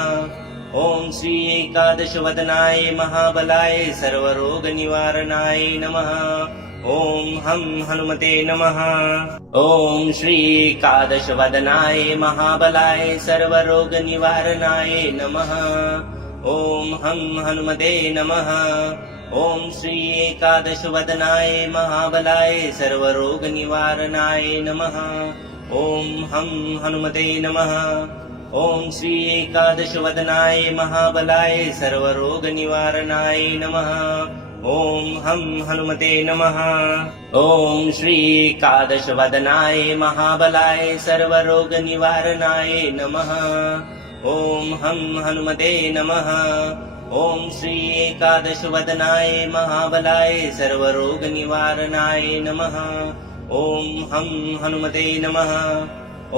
ॐ श्री एकादशवदनाय महाबलाय सर्वरोगनिवारणाय नमः। ॐ हं हनुमते नमः। ॐ श्री एकादशवदनाय महाबलाय सर्वरोगनिवारणाय नमः। ॐ हं हनुमते नमः। ॐ श्री एकादशवदनाय महाबलाय सर्वरोगनिवारणाय नमः। ॐ हं हनुमते नमः। ॐ श्री एकादशवदनाय महाबलाय सर्वरोगनिवारणाय नमः। ॐ हं हनुमते नमः। ॐ श्री एकादशवदनाय महाबलाय सर्वरोगनिवारणाय नमः। ॐ हं हनुमते नमः। ॐ श्री एकादशवदनाय महाबलाय सर्वरोगनिवारणाय नमः। ॐ हं हनुमते नमः।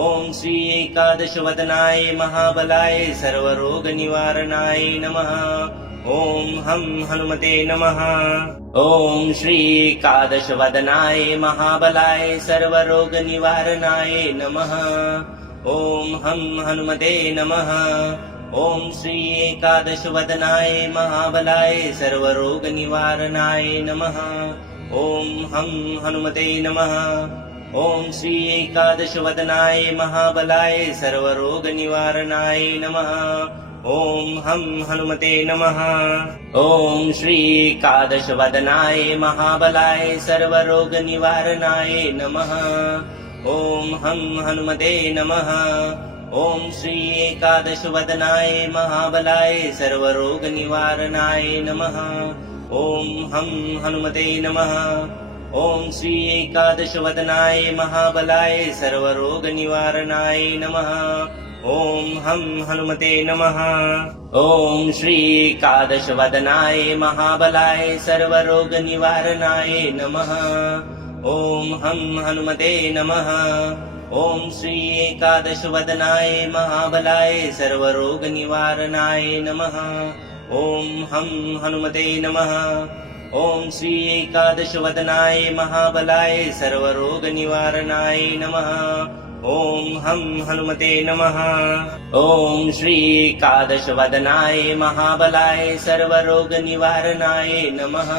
ॐ श्री एकादशवदनाय महाबलाय सर्वरोगनिवारणाय नमः। ॐ हं हनुमते नमः। ॐ श्री एकादशवदनाय महाबलाय सर्वरोगनिवारणाय नमः। ॐ हं हनुमते नमः। ॐ श्री एकादशवदनाय महाबलाय सर्वरोगनिवारणाय नमः। ॐ हं हनुमते नमः। ॐ श्री एकादशवदनाय महाबलाय सर्वरोगनिवारणाय नमः। ॐ हं हनुमते नमः। ॐ श्री एकादशवदनाय महाबलाय सर्वरोगनिवारणाय नमः। ॐ हं हनुमते नमः। ॐ श्री एकादशवदनाय महाबलाय सर्वरोगनिवारणाय नमः। ॐ हं हनुमते नमः। ॐ श्री एकादशवदनाय महाबलाय सर्वरोगनिवारणाय नमः। ॐ हं हनुमते नमः। ॐ श्री एकादशवदनाय महाबलाय सर्वरोगनिवारणाय नमः। ॐ हं हनुमते नमः। ॐ श्री एकादशवदनाय महाबलाय सर्वरोगनिवारणाय नमः। ॐ हं हनुमते नमः। ॐ श्री एकादशवदनाय महाबलाय सर्वरोगनिवारणाय नमः। ॐ हं हनुमते नमः। ॐ श्री एकादशवदनाय महाबलाय सर्वरोगनिवारणाय नमः।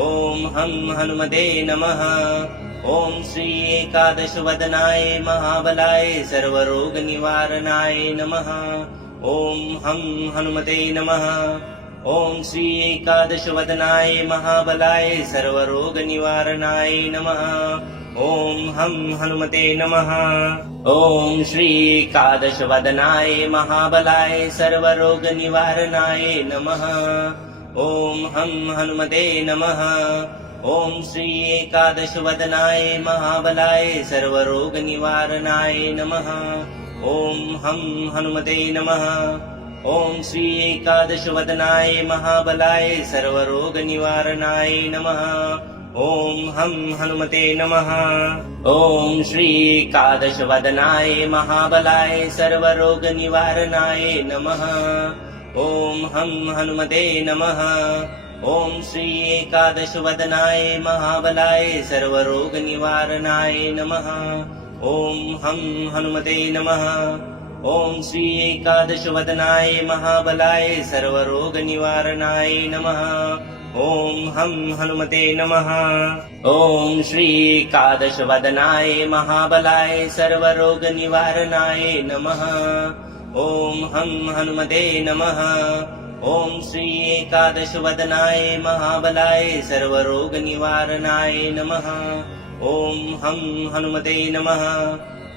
ॐ हं हनुमते नमः। ॐ श्री एकादशवदनाय महाबलाय सर्वरोगनिवारणाय नमः। ॐ हं हनुमते नमः। ॐ श्री एकादशवदनाय महाबलाय सर्वरोगनिवारणाय नमः। ॐ हं हनुमते नमः। ॐ श्री एकादशवदनाय महाबलाय सर्वरोगनिवारणाय नमः। ॐ हं हनुमते नमः। ॐ श्री एकादशवदनाय महाबलाय सर्वरोगनिवारणाय नमः। ॐ हं हनुमते नमः। ॐ श्री एकादशवदनाय महाबलाय सर्वरोगनिवारणाय नमः। ॐ हं हनुमते नमः। ॐ श्री एकादशवदनाय महाबलाय सर्वरोगनिवारणाय नमः। ॐ हं हनुमते नमः। ॐ श्री एकादशवदनाय महाबलाय सर्वरोगनिवारणाय नमः। ॐ हं हनुमते नमः। ॐ श्री एकादशवदनाय महाबलाय सर्वरोगनिवारणाय नमः। ॐ हं हनुमते नमः। ॐ श्री एकादशवदनाय महाबलाय सर्वरोगनिवारणाय नमः। ॐ हं हनुमते नमः। ॐ श्री एकादशवदनाय महाबलाय सर्वरोगनिवारणाय नमः। ॐ हं हनुमते नमः।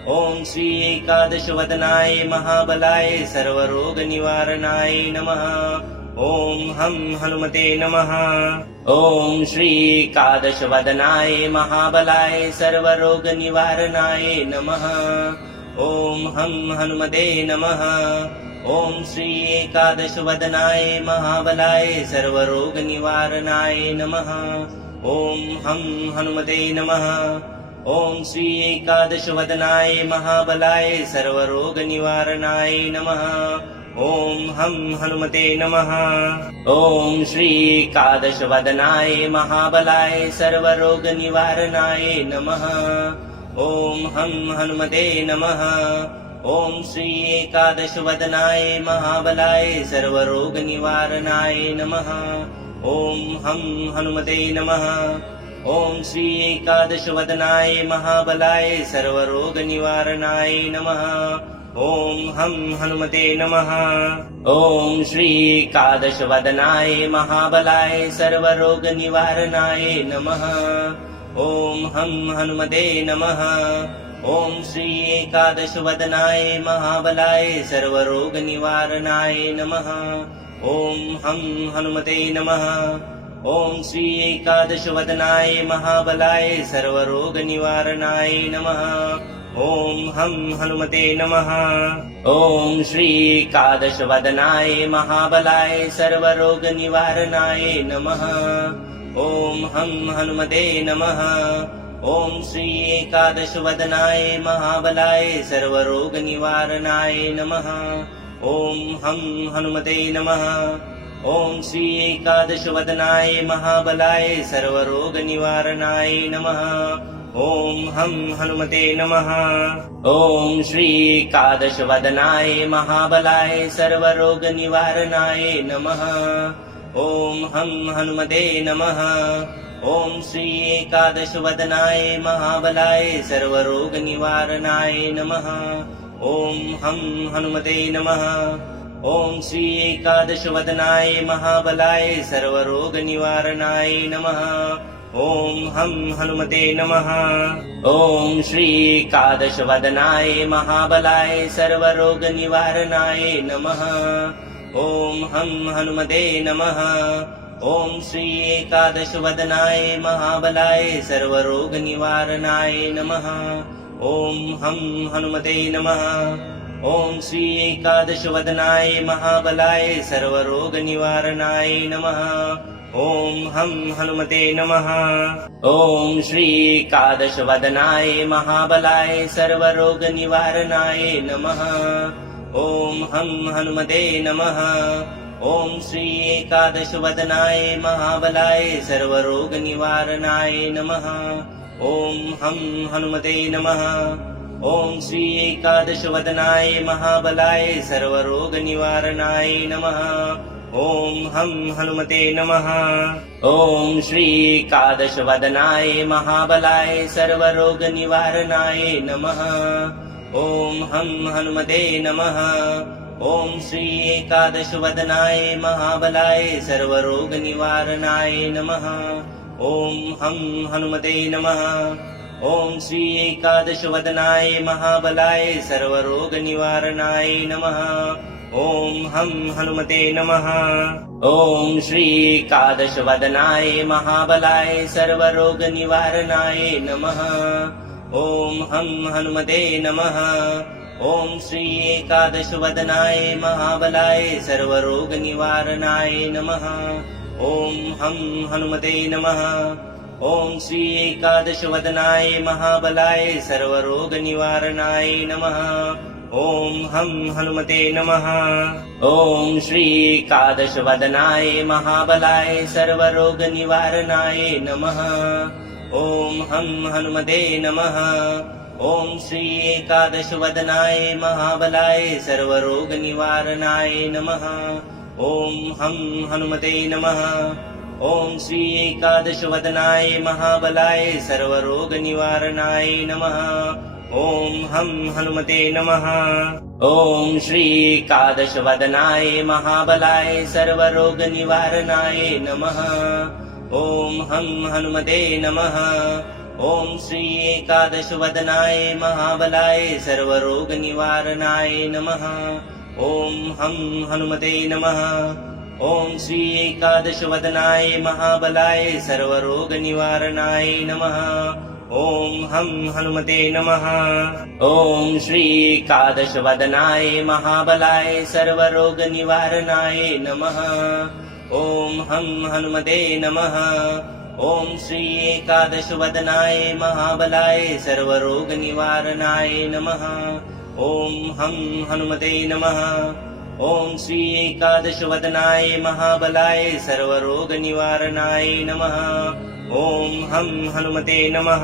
ॐ श्री एकादशवदनाय महाबलाय सर्वरोगनिवारणाय नमः। ॐ हं हनुमते नमः। ॐ श्री एकादशवदनाय महाबलाय सर्वरोगनिवारणाय नमः। ॐ हं हनुमते नमः। ॐ श्री एकादशवदनाय महाबलाय सर्वरोगनिवारणाय नमः। ॐ हं हनुमते नमः। ॐ श्री एकादशवदनाय महाबलाय सर्वरोगनिवारणाय नमः। ॐ हं हनुमते नमः। ॐ श्री एकादशवदनाय महाबलाय सर्वरोगनिवारणाय नमः। ॐ हं हनुमते नमः। ॐ श्री एकादशवदनाय महाबलाय सर्वरोगनिवारणाय नमः। ॐ हं हनुमते नमः। ॐ श्री एकादशवदनाय महाबलाय सर्वरोगनिवारणाय नमः। ॐ हं हनुमते नमः। ॐ श्रीकादशवदनाय महाबलाय सर्वरोगनिवारणाय नमः। ॐ हं हनुमते नमः। ॐ श्रीकादशवदनाय महाबलाय सर्वरोगनिवारणाय नमः। ॐ हं हनुमते नमः। ॐ श्रीकादशवदनाय महाबलाय सर्वरोगनिवारणाय नमः। ॐ हं हनुमते नमः। ॐ श्रीकादशवदनाय महाबलाय सर्वरोगनिवारणाय नमः। ॐ हं हनुमते नमः। ॐ श्रीकादशवदनाय महाबलाय सर्वरोगनिवारणाय नमः। ॐ हं हनुमते नमः। ॐ श्रीकादशवदनाय महाबलाय सर्वरोगनिवारणाय नमः। ॐ हं हनुमते नमः। ॐ श्रीकादशवदनाय महाबलाय सर्वरोगनिवारणाय नमः। ॐ हं हनुमते नमः। ॐ श्रीकादशवदनाय महाबलाय सर्वरोगनिवारणाय नमः। ॐ हं हनुमते नमः। ॐ श्रीकादशवदनाय महाबलाय सर्वरोगनिवारणाय नमः। ॐ हं हनुमते नमः। ॐ श्रीकादशवदनाय महाबलाय सर्वरोगनिवारणाय नमः। ॐ हं हनुमते नमः। ॐ श्रीकादशवदनाय महाबलाय सर्वरोगनिवारणाय नमः। ॐ हं हनुमते नमः। ॐ श्रीकादशवदनाय महाबलाय सर्वरोगनिवारणाय नमः। ॐ हं हनुमते नमः। ॐ श्रीकादशवदनाय महाबलाय सर्वरोगनिवारणाय नमः। ॐ हं हनुमते नमः। ॐ श्रीकादशवदनाय महाबलाय सर्वरोगनिवारणाय नमः। ॐ हं हनुमते नमः। ॐ श्रीकादशवदनाय महाबलाय सर्वरोगनिवारणाय नमः। ॐ हं हनुमते नमः। ॐ श्रीकादशवदनाय महाबलाय सर्वरोगनिवारणाय नमः। ॐ हं हनुमते नमः। ॐ श्रीकादशवदनाय महाबलाय सर्वरोगनिवारणाय नमः। ॐ हं हनुमते नमः। ॐ श्रीकादशवदनाय महाबलाय सर्वरोगनिवारणाय नमः। ॐ हं हनुमते नमः। ॐ श्रीकादशवदनाय महाबलाय सर्वरोगनिवारणाय नमः। ॐ हं हनुमते नमः। ॐ श्रीकादशवदनाय महाबलाय सर्वरोगनिवारणाय नमः। ॐ हं हनुमते नमः। ॐ श्रीकादशवदनाय महाबलाय सर्वरोगनिवारणाय नमः। ॐ हं हनुमते नमः। ॐ श्रीकादशवदनाय महाबलाय सर्वरोगनिवारणाय नमः। ॐ हं हनुमते नमः। ॐ श्रीकादशवदनाय महाबलाय सर्वरोगनिवारणाय नमः। ॐ हं हनुमते नमः। ॐ श्रीकादशवदनाय महाबलाय सर्वरोगनिवारणाय नमः। ॐ हं हनुमते नमः। ॐ श्रीकादशवदनाय महाबलाय सर्वरोगनिवारणाय नमः। ॐ हं हनुमते नमः। ॐ श्रीकादशवदनाय महाबलाय सर्वरोगनिवारणाय नमः। ॐ हं हनुमते नमः। ॐ श्रीकादशवदनाय महाबलाय सर्वरोगनिवारणाय नमः। ॐ हं हनुमते नमः। ॐ श्रीकादशवदनाय महाबलाय सर्वरोगनिवारणाय नमः। ॐ हं हनुमते नमः। ॐ श्रीकादशवदनाय महाबलाय सर्वरोगनिवारणाय नमः। ॐ हं हनुमते नमः। ॐ श्रीकादशवदनाय महाबलाय सर्वरोगनिवारणाय नमः। ॐ हं हनुमते नमः।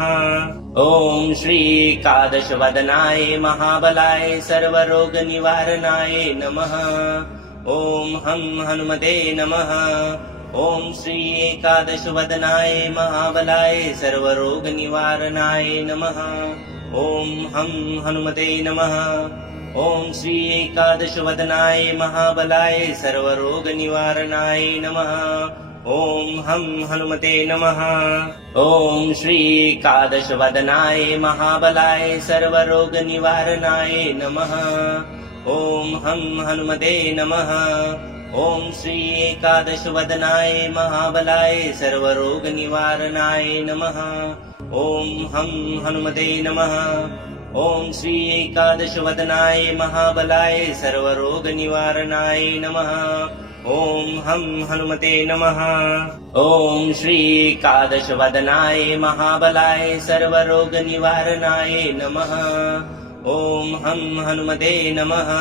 ॐ श्रीकादशवदनाय महाबलाय सर्वरोगनिवारणाय नमः। ॐ हं हनुमते नमः। ॐ श्रीकादशवदनाय महाबलाय सर्वरोगनिवारणाय नमः। ॐ हं हनुमते नमः। ॐ श्री एकादशवदनाय महाबलाय सर्वरोगनिवारणाय नमः। ॐ हं हनुमते नमः। ॐ श्री एकादशवदनाय महाबलाय सर्वरोगनिवारणाय नमः। ॐ हं हनुमते नमः। ॐ श्री एकादशवदनाय महाबलाय सर्वरोगनिवारणाय नमः। ॐ हं हनुमते नमः। ॐ श्री एकादशवदनाय महाबलाय सर्वरोगनिवारणाय नमः। ॐ हं हनुमते नमः। ॐ श्री एकादशवदनाय महाबलाय सर्वरोगनिवारणाय नमः। ॐ हं हनुमते नमः।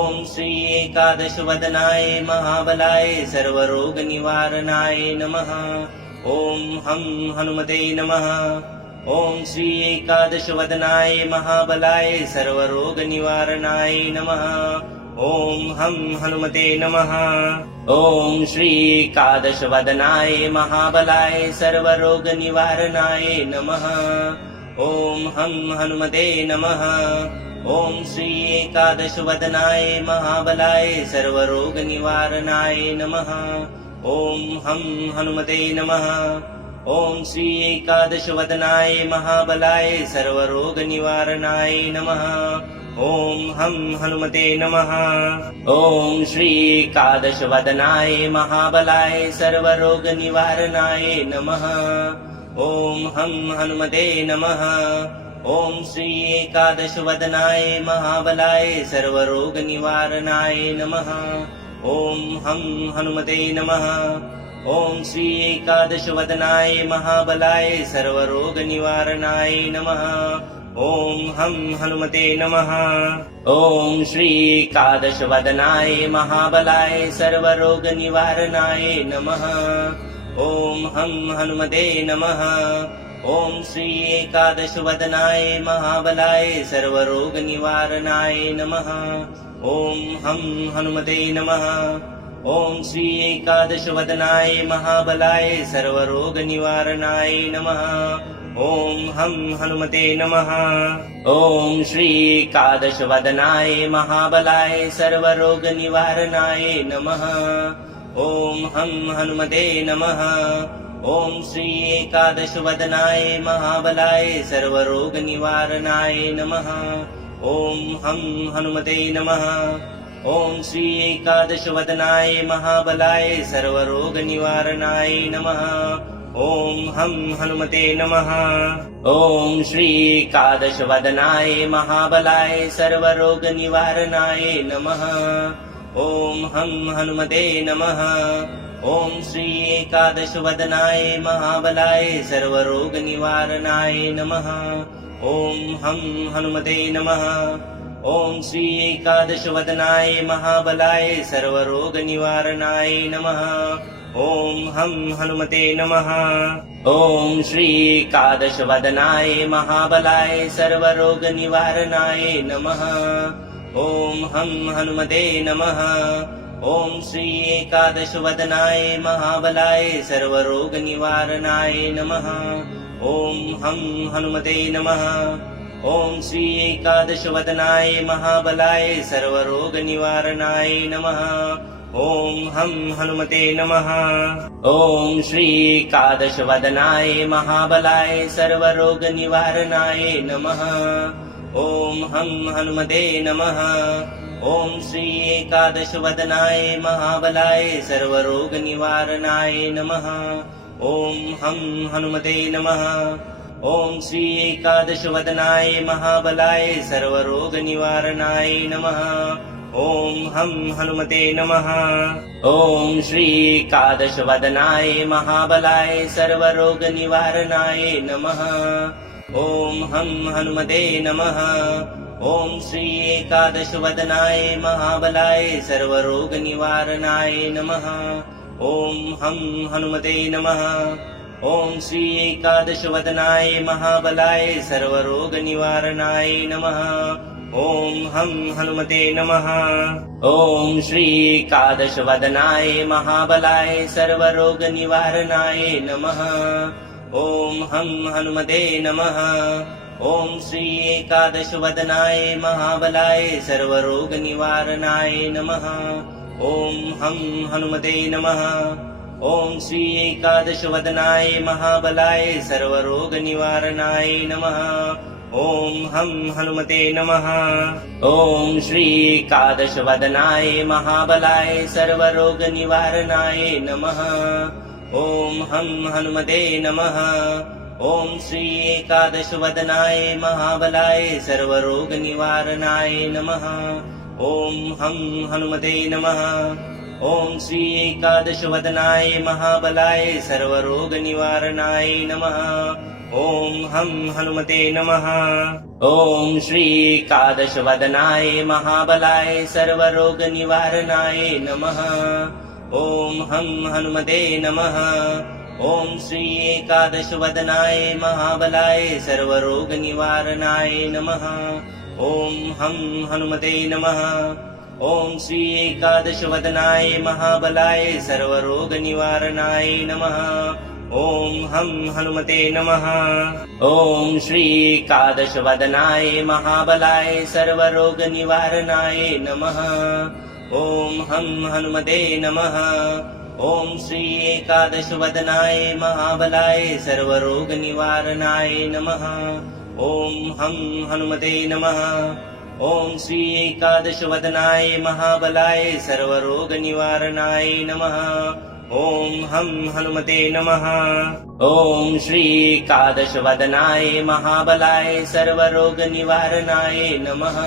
ॐ श्री एकादशवदनाय महाबलाय सर्वरोगनिवारणाय नमः। ॐ हं हनुमते नमः। ॐ श्री एकादशवदनाय महाबलाय सर्वरोगनिवारणाय नमः। ॐ हं हनुमते नमः। ॐ श्री एकादशवदनाय महाबलाय सर्वरोगनिवारणाय नमः। ॐ हं हनुमते नमः। ॐ श्री एकादशवदनाय महाबलाय सर्वरोगनिवारणाय नमः। ॐ हं हनुमते नमः। ॐ श्री एकादशवदनाय महाबलाय सर्वरोगनिवारणाय नमः। ॐ हं हनुमते नमः। ॐ श्री एकादशवदनाय महाबलाय सर्वरोगनिवारणाय नमः। ॐ हं हनुमते नमः। ॐ श्री एकादशवदनाय महाबलाय सर्वरोगनिवारणाय नमः। ॐ हं हनुमते नमः। ॐ श्री एकादशवदनाय महाबलाय सर्वरोगनिवारणाय नमः। ॐ हं हनुमते नमः। ॐ श्री एकादशवदनाय महाबलाय सर्वरोगनिवारणाय नमः। ॐ हं हनुमते नमः। ॐ श्री एकादशवदनाय महाबलाय सर्वरोगनिवारणाय नमः। ॐ हं हनुमते नमः। ॐ श्री एकादशवदनाय महाबलाय सर्वरोगनिवारणाय नमः। ॐ हं हनुमते नमः। ॐ श्री एकादशवदनाय महाबलाय सर्वरोगनिवारणाय नमः। ॐ हं हनुमते नमः। ॐ श्री एकादशवदनाय महाबलाय सर्वरोगनिवारणाय नमः। ॐ हं हनुमते नमः। ॐ श्री एकादशवदनाय महाबलाय सर्वरोगनिवारणाय नमः। ॐ हं हनुमते नमः। ॐ श्री एकादशवदनाय महाबलाय सर्वरोगनिवारणाय नमः। ॐ हं हनुमते नमः। ॐ श्री एकादशवदनाय महाबलाय सर्वरोगनिवारणाय नमः। ॐ हं हनुमते नमः। ॐ श्री एकादशवदनाय महाबलाय सर्वरोगनिवारणाय नमः। ॐ हं हनुमते नमः। ॐ श्री एकादशवदनाय महाबलाय सर्वरोगनिवारणाय नमः। ॐ हं हनुमते नमः। ॐ श्री एकादशवदनाय महाबलाय सर्वरोगनिवारणाय नमः। ॐ हं हनुमते नमः। ॐ श्री एकादशवदनाय महाबलाय सर्वरोगनिवारणाय नमः। ॐ हं हनुमते नमः। ॐ श्री एकादशवदनाय महाबलाय सर्वरोगनिवारणाय नमः। ॐ हं हनुमते नमः। ॐ श्री एकादशवदनाय महाबलाय सर्वरोगनिवारणाय नमः। ॐ हं हनुमते नमः। ॐ श्री एकादशवदनाय महाबलाय सर्वरोगनिवारणाय नमः। ॐ हं हनुमते नमः। ॐ श्री एकादशवदनाय महाबलाय सर्वरोगनिवारणाय नमः। ॐ हं हनुमते नमः। ॐ श्री एकादशवदनाय महाबलाय सर्वरोगनिवारणाय नमः। ॐ हं हनुमते नमः। ॐ श्री एकादशवदनाय महाबलाय सर्वरोगनिवारणाय नमः। ॐ हं हनुमते नमः। ॐ श्री एकादशवदनाय महाबलाय सर्वरोगनिवारणाय नमः। ॐ हं हनुमते नमः। ॐ श्री एकादशवदनाय महाबलाय सर्वरोगनिवारणाय नमः। ॐ हं हनुमते नमः। ॐ श्री एकादशवदनाय महाबलाय सर्वरोगनिवारणाय नमः। ॐ हं हनुमते नमः। ॐ श्री एकादशवदनाय महाबलाय सर्वरोगनिवारणाय नमः। ॐ हं हनुमते नमः। ॐ श्री एकादशवदनाय महाबलाय सर्वरोगनिवारणाय नमः। ॐ हं हनुमते नमः। ॐ श्री एकादशवदनाय महाबलाय सर्वरोगनिवारणाय नमः। ॐ हं हनुमते नमः। ॐ श्री एकादशवदनाय महाबलाय सर्वरोगनिवारणाय नमः। ॐ हं हनुमते नमः। ॐ श्री एकादशवदनाय महाबलाय सर्वरोगनिवारणाय नमः। ॐ हं हनुमते नमः। ॐ श्री एकादशवदनाय महाबलाय सर्वरोगनिवारणाय नमः। ॐ हं हनुमते नमः। ॐ श्री एकादशवदनाय महाबलाय सर्वरोगनिवारणाय नमः। ॐ हं हनुमते नमः। ॐ श्री एकादशवदनाय महाबलाय सर्वरोगनिवारणाय नमः। ॐ हं हनुमते नमः। ॐ श्री एकादशवदनाय महाबलाय सर्वरोगनिवारणाय नमः। ॐ हं हनुमते नमः। ॐ श्री एकादशवदनाय महाबलाय सर्वरोगनिवारणाय नमः।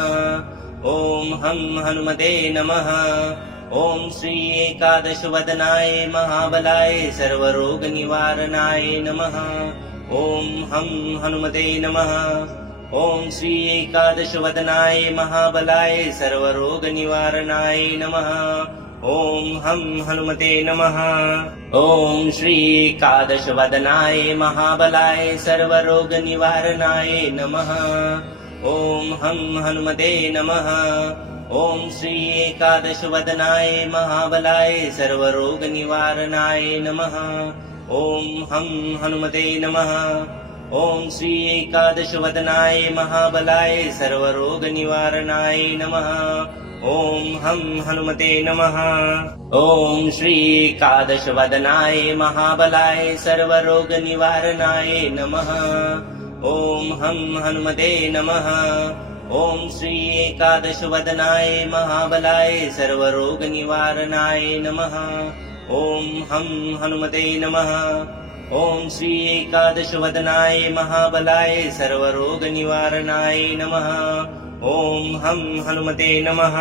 ॐ हं हनुमते नमः। ॐ श्री एकादशवदनाय महाबलाय सर्वरोगनिवारणाय नमः। ॐ हं हनुमते नमः। ॐ श्री एकादशवदनाय महाबलाय सर्वरोगनिवारणाय नमः। ॐ हं हनुमते नमः। ॐ श्री एकादशवदनाय महाबलाय सर्वरोगनिवारणाय नमः। ॐ हं हनुमते नमः। ॐ श्री एकादशवदनाय महाबलाय सर्वरोगनिवारणाय नमः। ॐ हं हनुमते नमः। ॐ श्री एकादशवदनाय महाबलाय सर्वरोगनिवारणाय नमः। ॐ हं हनुमते नमः। ॐ श्री एकादशवदनाय महाबलाय सर्वरोगनिवारणाय नमः। ॐ हं हनुमते नमः। ॐ श्री एकादशवदनाय महाबलाय सर्वरोगनिवारणाय नमः। ॐ हं हनुमते नमः। ॐ श्री एकादशवदनाय महाबलाय सर्वरोगनिवारणाय नमः। ॐ हं हनुमते नमः।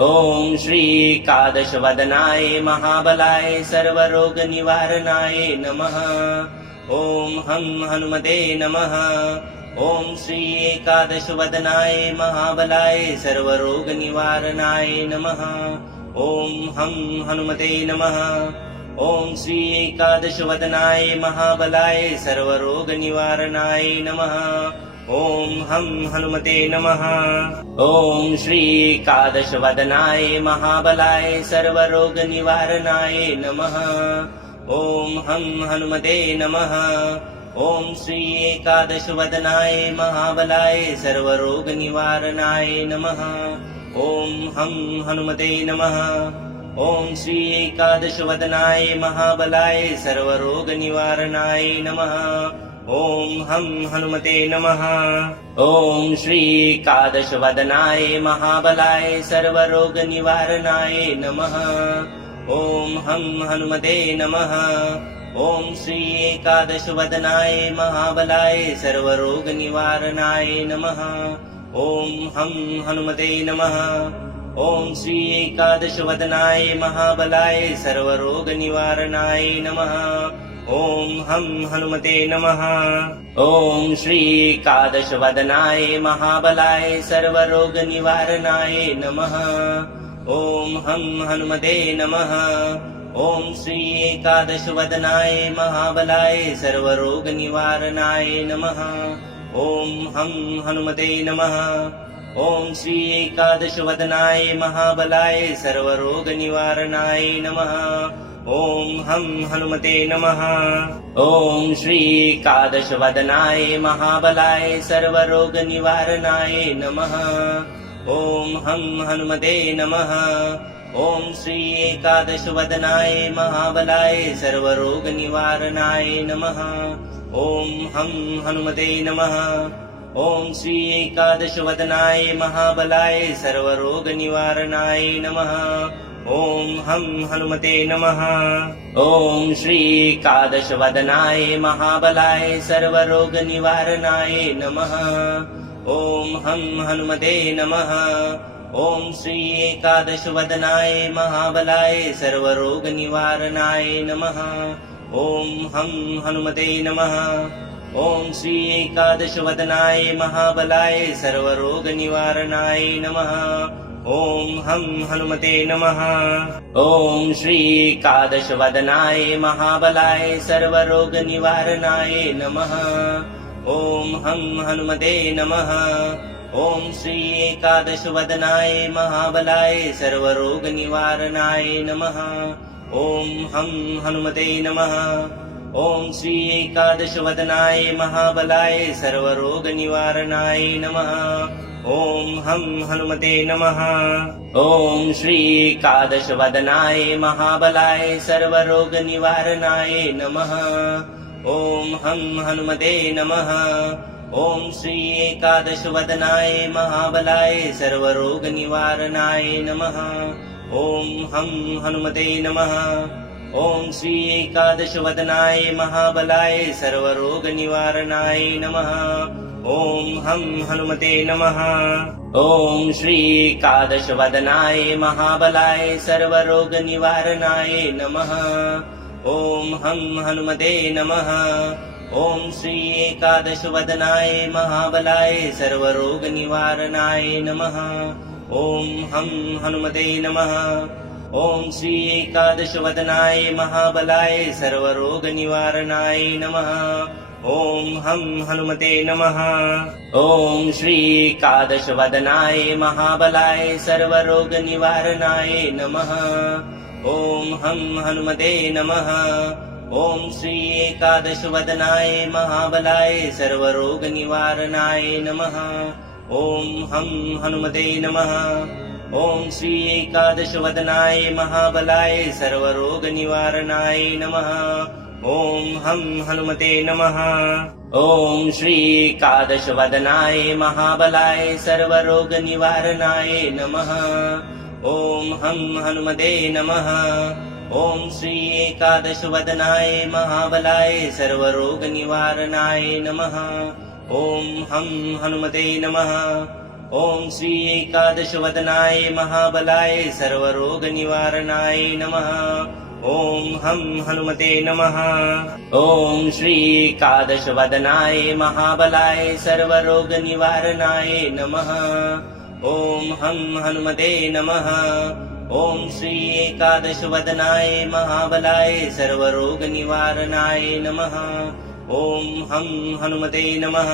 ॐ श्री एकादशवदनाय महाबलाय सर्वरोगनिवारणाय नमः। ॐ हं हनुमते नमः। ॐ श्री एकादशवदनाय महाबलाय सर्वरोगनिवारणाय नमः। ॐ हं हनुमते नमः। ॐ श्री एकादशवदनाय महाबलाय सर्वरोगनिवारणाय नमः। ॐ हं हनुमते नमः। ॐ श्री एकादशवदनाय महाबलाय सर्वरोगनिवारणाय नमः। ॐ हं हनुमते नमः। ॐ श्री एकादशवदनाय महाबलाय सर्वरोगनिवारणाय नमः। ॐ हं हनुमते नमः। ॐ श्री एकादशवदनाय महाबलाय सर्वरोगनिवारणाय नमः। ॐ हं हनुमते नमः। ॐ श्री एकादशवदनाय महाबलाय सर्वरोगनिवारणाय नमः। ॐ हं हनुमते नमः। ॐ श्री एकादशवदनाय महाबलाय सर्वरोगनिवारणाय नमः। ॐ हं हनुमते नमः। ॐ श्री एकादशवदनाय महाबलाय सर्वरोगनिवारणाय नमः। ॐ हं हनुमते नमः। ॐ श्री एकादशवदनाय महाबलाय सर्वरोगनिवारणाय नमः। ॐ हं हनुमते नमः। ॐ श्री एकादशवदनाय महाबलाय सर्वरोगनिवारणाय नमः। ॐ हं हनुमते नमः। ॐ श्री एकादशवदनाय महाबलाय सर्वरोगनिवारणाय नमः। ॐ हं हनुमते नमः। ॐ श्री एकादशवदनाय महाबलाय सर्वरोगनिवारणाय नमः। ॐ हं हनुमते नमः। ॐ श्री एकादशवदनाय महाबलाय सर्वरोगनिवारणाय नमः। ॐ हं हनुमते नमः। ॐ श्री एकादशवदनाय महाबलाय सर्वरोगनिवारणाय नमः। ॐ हं हनुमते नमः। ॐ श्री एकादशवदनाय महाबलाय सर्वरोगनिवारणाय नमः। ॐ हं हनुमते नमः। ॐ श्री एकादशवदनाय महाबलाय सर्वरोगनिवारणाय नमः। ॐ हं हनुमते नमः। ॐ श्री एकादशवदनाय महाबलाय सर्वरोगनिवारणाय नमः। ॐ हं हनुमते नमः। ॐ श्री एकादशवदनाय महाबलाय सर्वरोगनिवारणाय नमः। ॐ हं हनुमते नमः। ॐ श्री एकादशवदनाय महाबलाय सर्वरोगनिवारणाय नमः। ॐ हं हनुमते नमः। ॐ श्री एकादशवदनाय महाबलाय सर्वरोगनिवारणाय नमः। ॐ हं हनुमते नमः। ॐ श्री एकादशवदनाय महाबलाय सर्वरोगनिवारणाय नमः। ॐ हं हनुमते नमः। ॐ श्री एकादशवदनाय महाबलाय सर्वरोगनिवारणाय नमः। ॐ हं हनुमते नमः। ॐ श्री एकादशवदनाय महाबलाय सर्वरोगनिवारणाय नमः। ॐ हं हनुमते नमः। ॐ श्री एकादशवदनाय महाबलाय सर्वरोगनिवारणाय नमः। ॐ हं हनुमते नमः। ॐ श्री एकादशवदनाय महाबलाय सर्वरोगनिवारणाय नमः। ॐ हं हनुमते नमः। ॐ श्री एकादशवदनाय महाबलाय सर्वरोगनिवारणाय नमः। ॐ हं हनुमते नमः। ॐ श्री एकादशवदनाय महाबलाय सर्वरोगनिवारणाय नमः। ॐ हं हनुमते नमः। ॐ श्री एकादशवदनाय महाबलाय सर्वरोगनिवारणाय नमः। ॐ हं हनुमते नमः। ॐ श्री एकादशवदनाय महाबलाय सर्वरोगनिवारणाय नमः। ॐ हं हनुमते नमः। ॐ श्री एकादशवदनाय महाबलाय सर्वरोगनिवारणाय नमः। ॐ हं हनुमते नमः। ॐ श्री एकादशवदनाय महाबलाय सर्वरोगनिवारणाय नमः। ॐ हं हनुमते नमः। ॐ श्री एकादशवदनाय महाबलाय सर्वरोगनिवारणाय नमः। ॐ हं हनुमते नमः। ॐ श्री एकादशवदनाय महाबलाय सर्वरोगनिवारणाय नमः। ॐ हं हनुमते नमः। ॐ श्री एकादशवदनाय महाबलाय सर्वरोगनिवारणाय नमः। ॐ हं हनुमते नमः।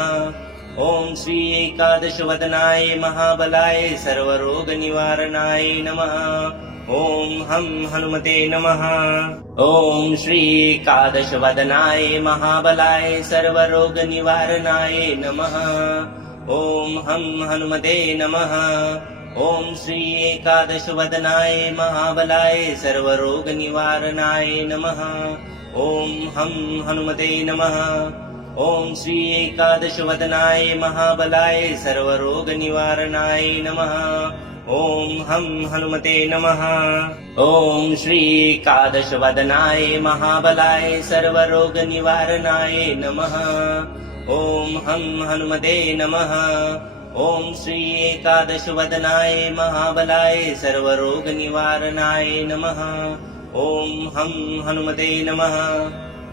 ॐ श्री एकादशवदनाय महाबलाय सर्वरोगनिवारणाय नमः। ॐ हं हनुमते नमः। ॐ श्री एकादशवदनाय महाबलाय सर्वरोगनिवारणाय नमः। ॐ हं हनुमते नमः। ॐ श्री एकादशवदनाय महाबलाय सर्वरोगनिवारणाय नमः। ॐ हं हनुमते नमः। ॐ श्री एकादशवदनाय महाबलाय सर्वरोगनिवारणाय नमः। ॐ हं हनुमते नमः। ॐ श्री एकादशवदनाय महाबलाय सर्वरोगनिवारणाय नमः। ॐ हं हनुमते नमः। ॐ श्री एकादशवदनाय महाबलाय सर्वरोगनिवारणाय नमः। ॐ हं हनुमते नमः।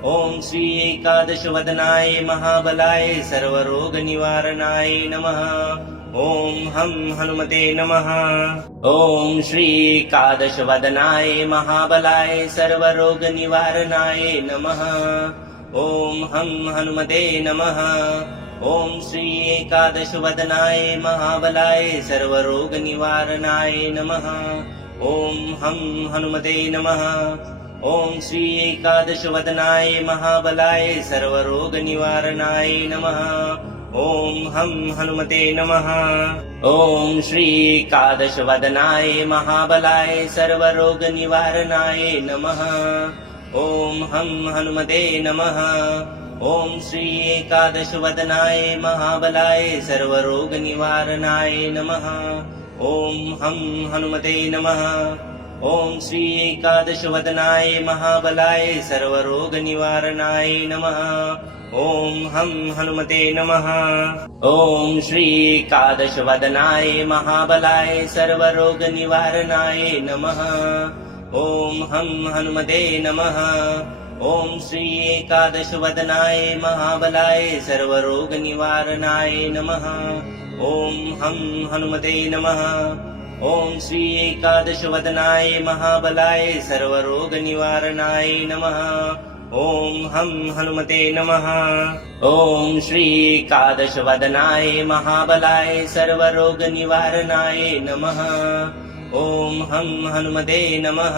ॐ श्री एकादशवदनाय महाबलाय सर्वरोगनिवारणाय नमः। ॐ हं हनुमते नमः। ॐ श्री एकादशवदनाय महाबलाय सर्वरोगनिवारणाय नमः। ॐ हं हनुमते नमः। ॐ श्री एकादशवदनाय महाबलाय सर्वरोगनिवारणाय नमः। ॐ हं हनुमते नमः। ॐ श्री एकादशवदनाय महाबलाय सर्वरोगनिवारणाय नमः। ॐ हं हनुमते नमः। ॐ श्री एकादशवदनाय महाबलाय सर्वरोगनिवारणाय नमः। ॐ हं हनुमते नमः। ॐ श्री एकादशवदनाय महाबलाय सर्वरोगनिवारणाय नमः। ॐ हं हनुमते नमः। ॐ श्री एकादशवदनाय महाबलाय सर्वरोगनिवारणाय नमः। ॐ हं हनुमते नमः। ॐ श्री एकादशवदनाय महाबलाय सर्वरोगनिवारणाय नमः। ॐ हं हनुमते नमः। ॐ श्री एकादशवदनाय महाबलाय सर्वरोगनिवारणाय नमः। ॐ हं हनुमते नमः। ॐ श्री एकादशवदनाय महाबलाय सर्वरोगनिवारणाय नमः। ॐ हं हनुमते नमः। ॐ श्री एकादशवदनाय महाबलाय सर्वरोगनिवारणाय नमः। ॐ हं हनुमते नमः।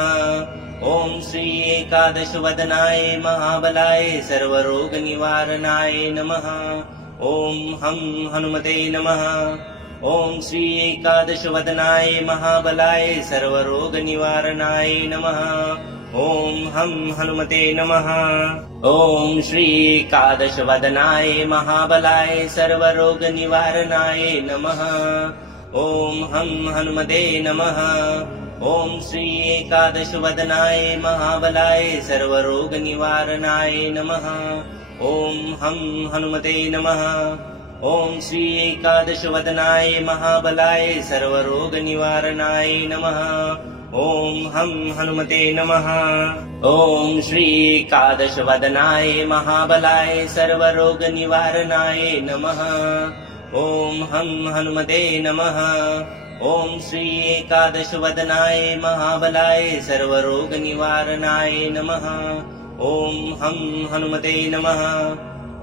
ॐ श्री एकादशवदनाय महाबलाय सर्वरोगनिवारणाय नमः। ॐ हं हनुमते नमः। ॐ श्री एकादशवदनाय महाबलाय सर्वरोगनिवारणाय नमः। ॐ हं हनुमते नमः। ॐ श्री एकादशवदनाय महाबलाय सर्वरोगनिवारणाय नमः। ॐ हं हनुमते नमः। ॐ श्री एकादशवदनाय महाबलाय सर्वरोगनिवारणाय नमः। ॐ हं हनुमते नमः। ॐ श्री एकादशवदनाय महाबलाय सर्वरोगनिवारणाय नमः। ॐ हं हनुमते नमः। ॐ श्री एकादशवदनाय महाबलाय सर्वरोगनिवारणाय नमः। ॐ हं हनुमते नमः। ॐ श्री एकादशवदनाय महाबलाय सर्वरोगनिवारणाय नमः। ॐ हं हनुमते नमः।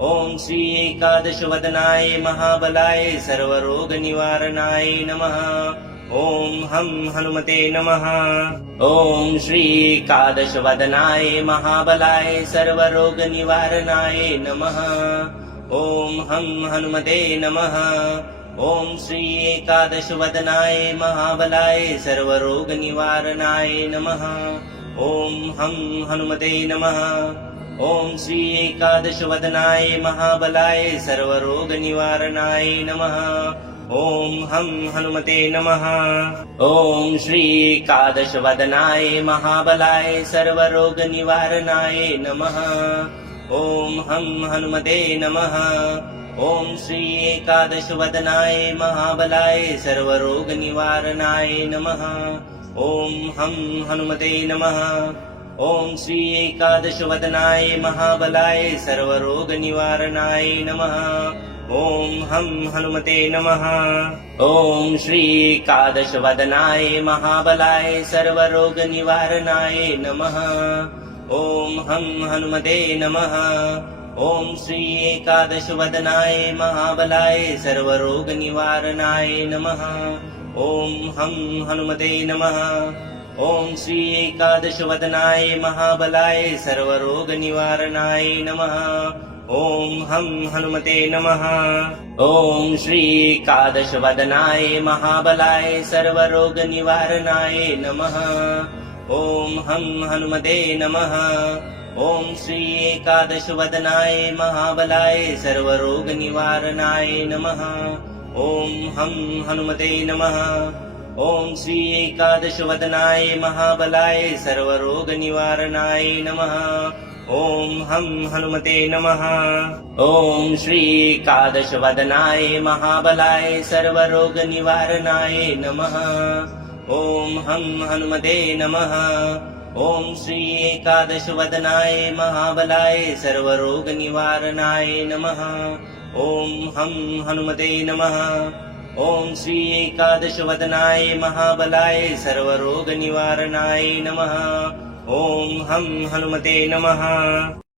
ॐ श्री एकादशवदनाय महाबलाय सर्वरोगनिवारणाय नमः। ॐ हं हनुमते नमः। ॐ श्री एकादशवदनाय महाबलाय सर्वरोगनिवारणाय नमः। ॐ हं हनुमते नमः। ॐ श्री एकादशवदनाय महाबलाय सर्वरोगनिवारणाय नमः। ॐ हं हनुमते नमः। ॐ श्री एकादशवदनाय महाबलाय सर्वरोगनिवारणाय नमः। ॐ हं हनुमते नमः। ॐ श्री एकादशवदनाय महाबलाय सर्वरोगनिवारणाय नमः। ॐ हं हनुमते नमः। ॐ श्री एकादशवदनाय महाबलाय सर्वरोगनिवारणाय नमः। ॐ हं हनुमते नमः। ॐ श्री एकादशवदनाय महाबलाय सर्वरोगनिवारणाय नमः। ॐ हं हनुमते नमः। ॐ श्री एकादशवदनाय महाबलाय सर्वरोगनिवारणाय नमः। ॐ हं हनुमते नमः। ॐ श्री एकादशवदनाय महाबलाय सर्वरोगनिवारणाय नमः। ॐ हं हनुमते नमः। ॐ श्री एकादशवदनाय महाबलाय सर्वरोगनिवारणाय नमः। ॐ हं हनुमते नमः। ॐ श्री एकादशवदनाय महाबलाय सर्वरोगनिवारणाय नमः। ॐ हं हनुमते नमः। ॐ श्री एकादशवदनाय महाबलाय सर्वरोगनिवारणाय नमः। ॐ हं हनुमते नमः। ॐ श्री एकादशवदनाय महाबलाय सर्वरोगनिवारणाय नमः। ॐ हं हनुमते नमः। ॐ श्री एकादशवदनाय महाबलाय सर्वरोगनिवारणाय नमः। ॐ हं हनुमते नमः। ॐ श्री एकादशवदनाय महाबलाय सर्वरोगनिवारणाय नमः। ॐ हं हनुमते नमः। ॐ श्री एकादशवदनाय महाबलाय सर्वरोगनिवारणाय नमः। ॐ हं हनुमते नमः।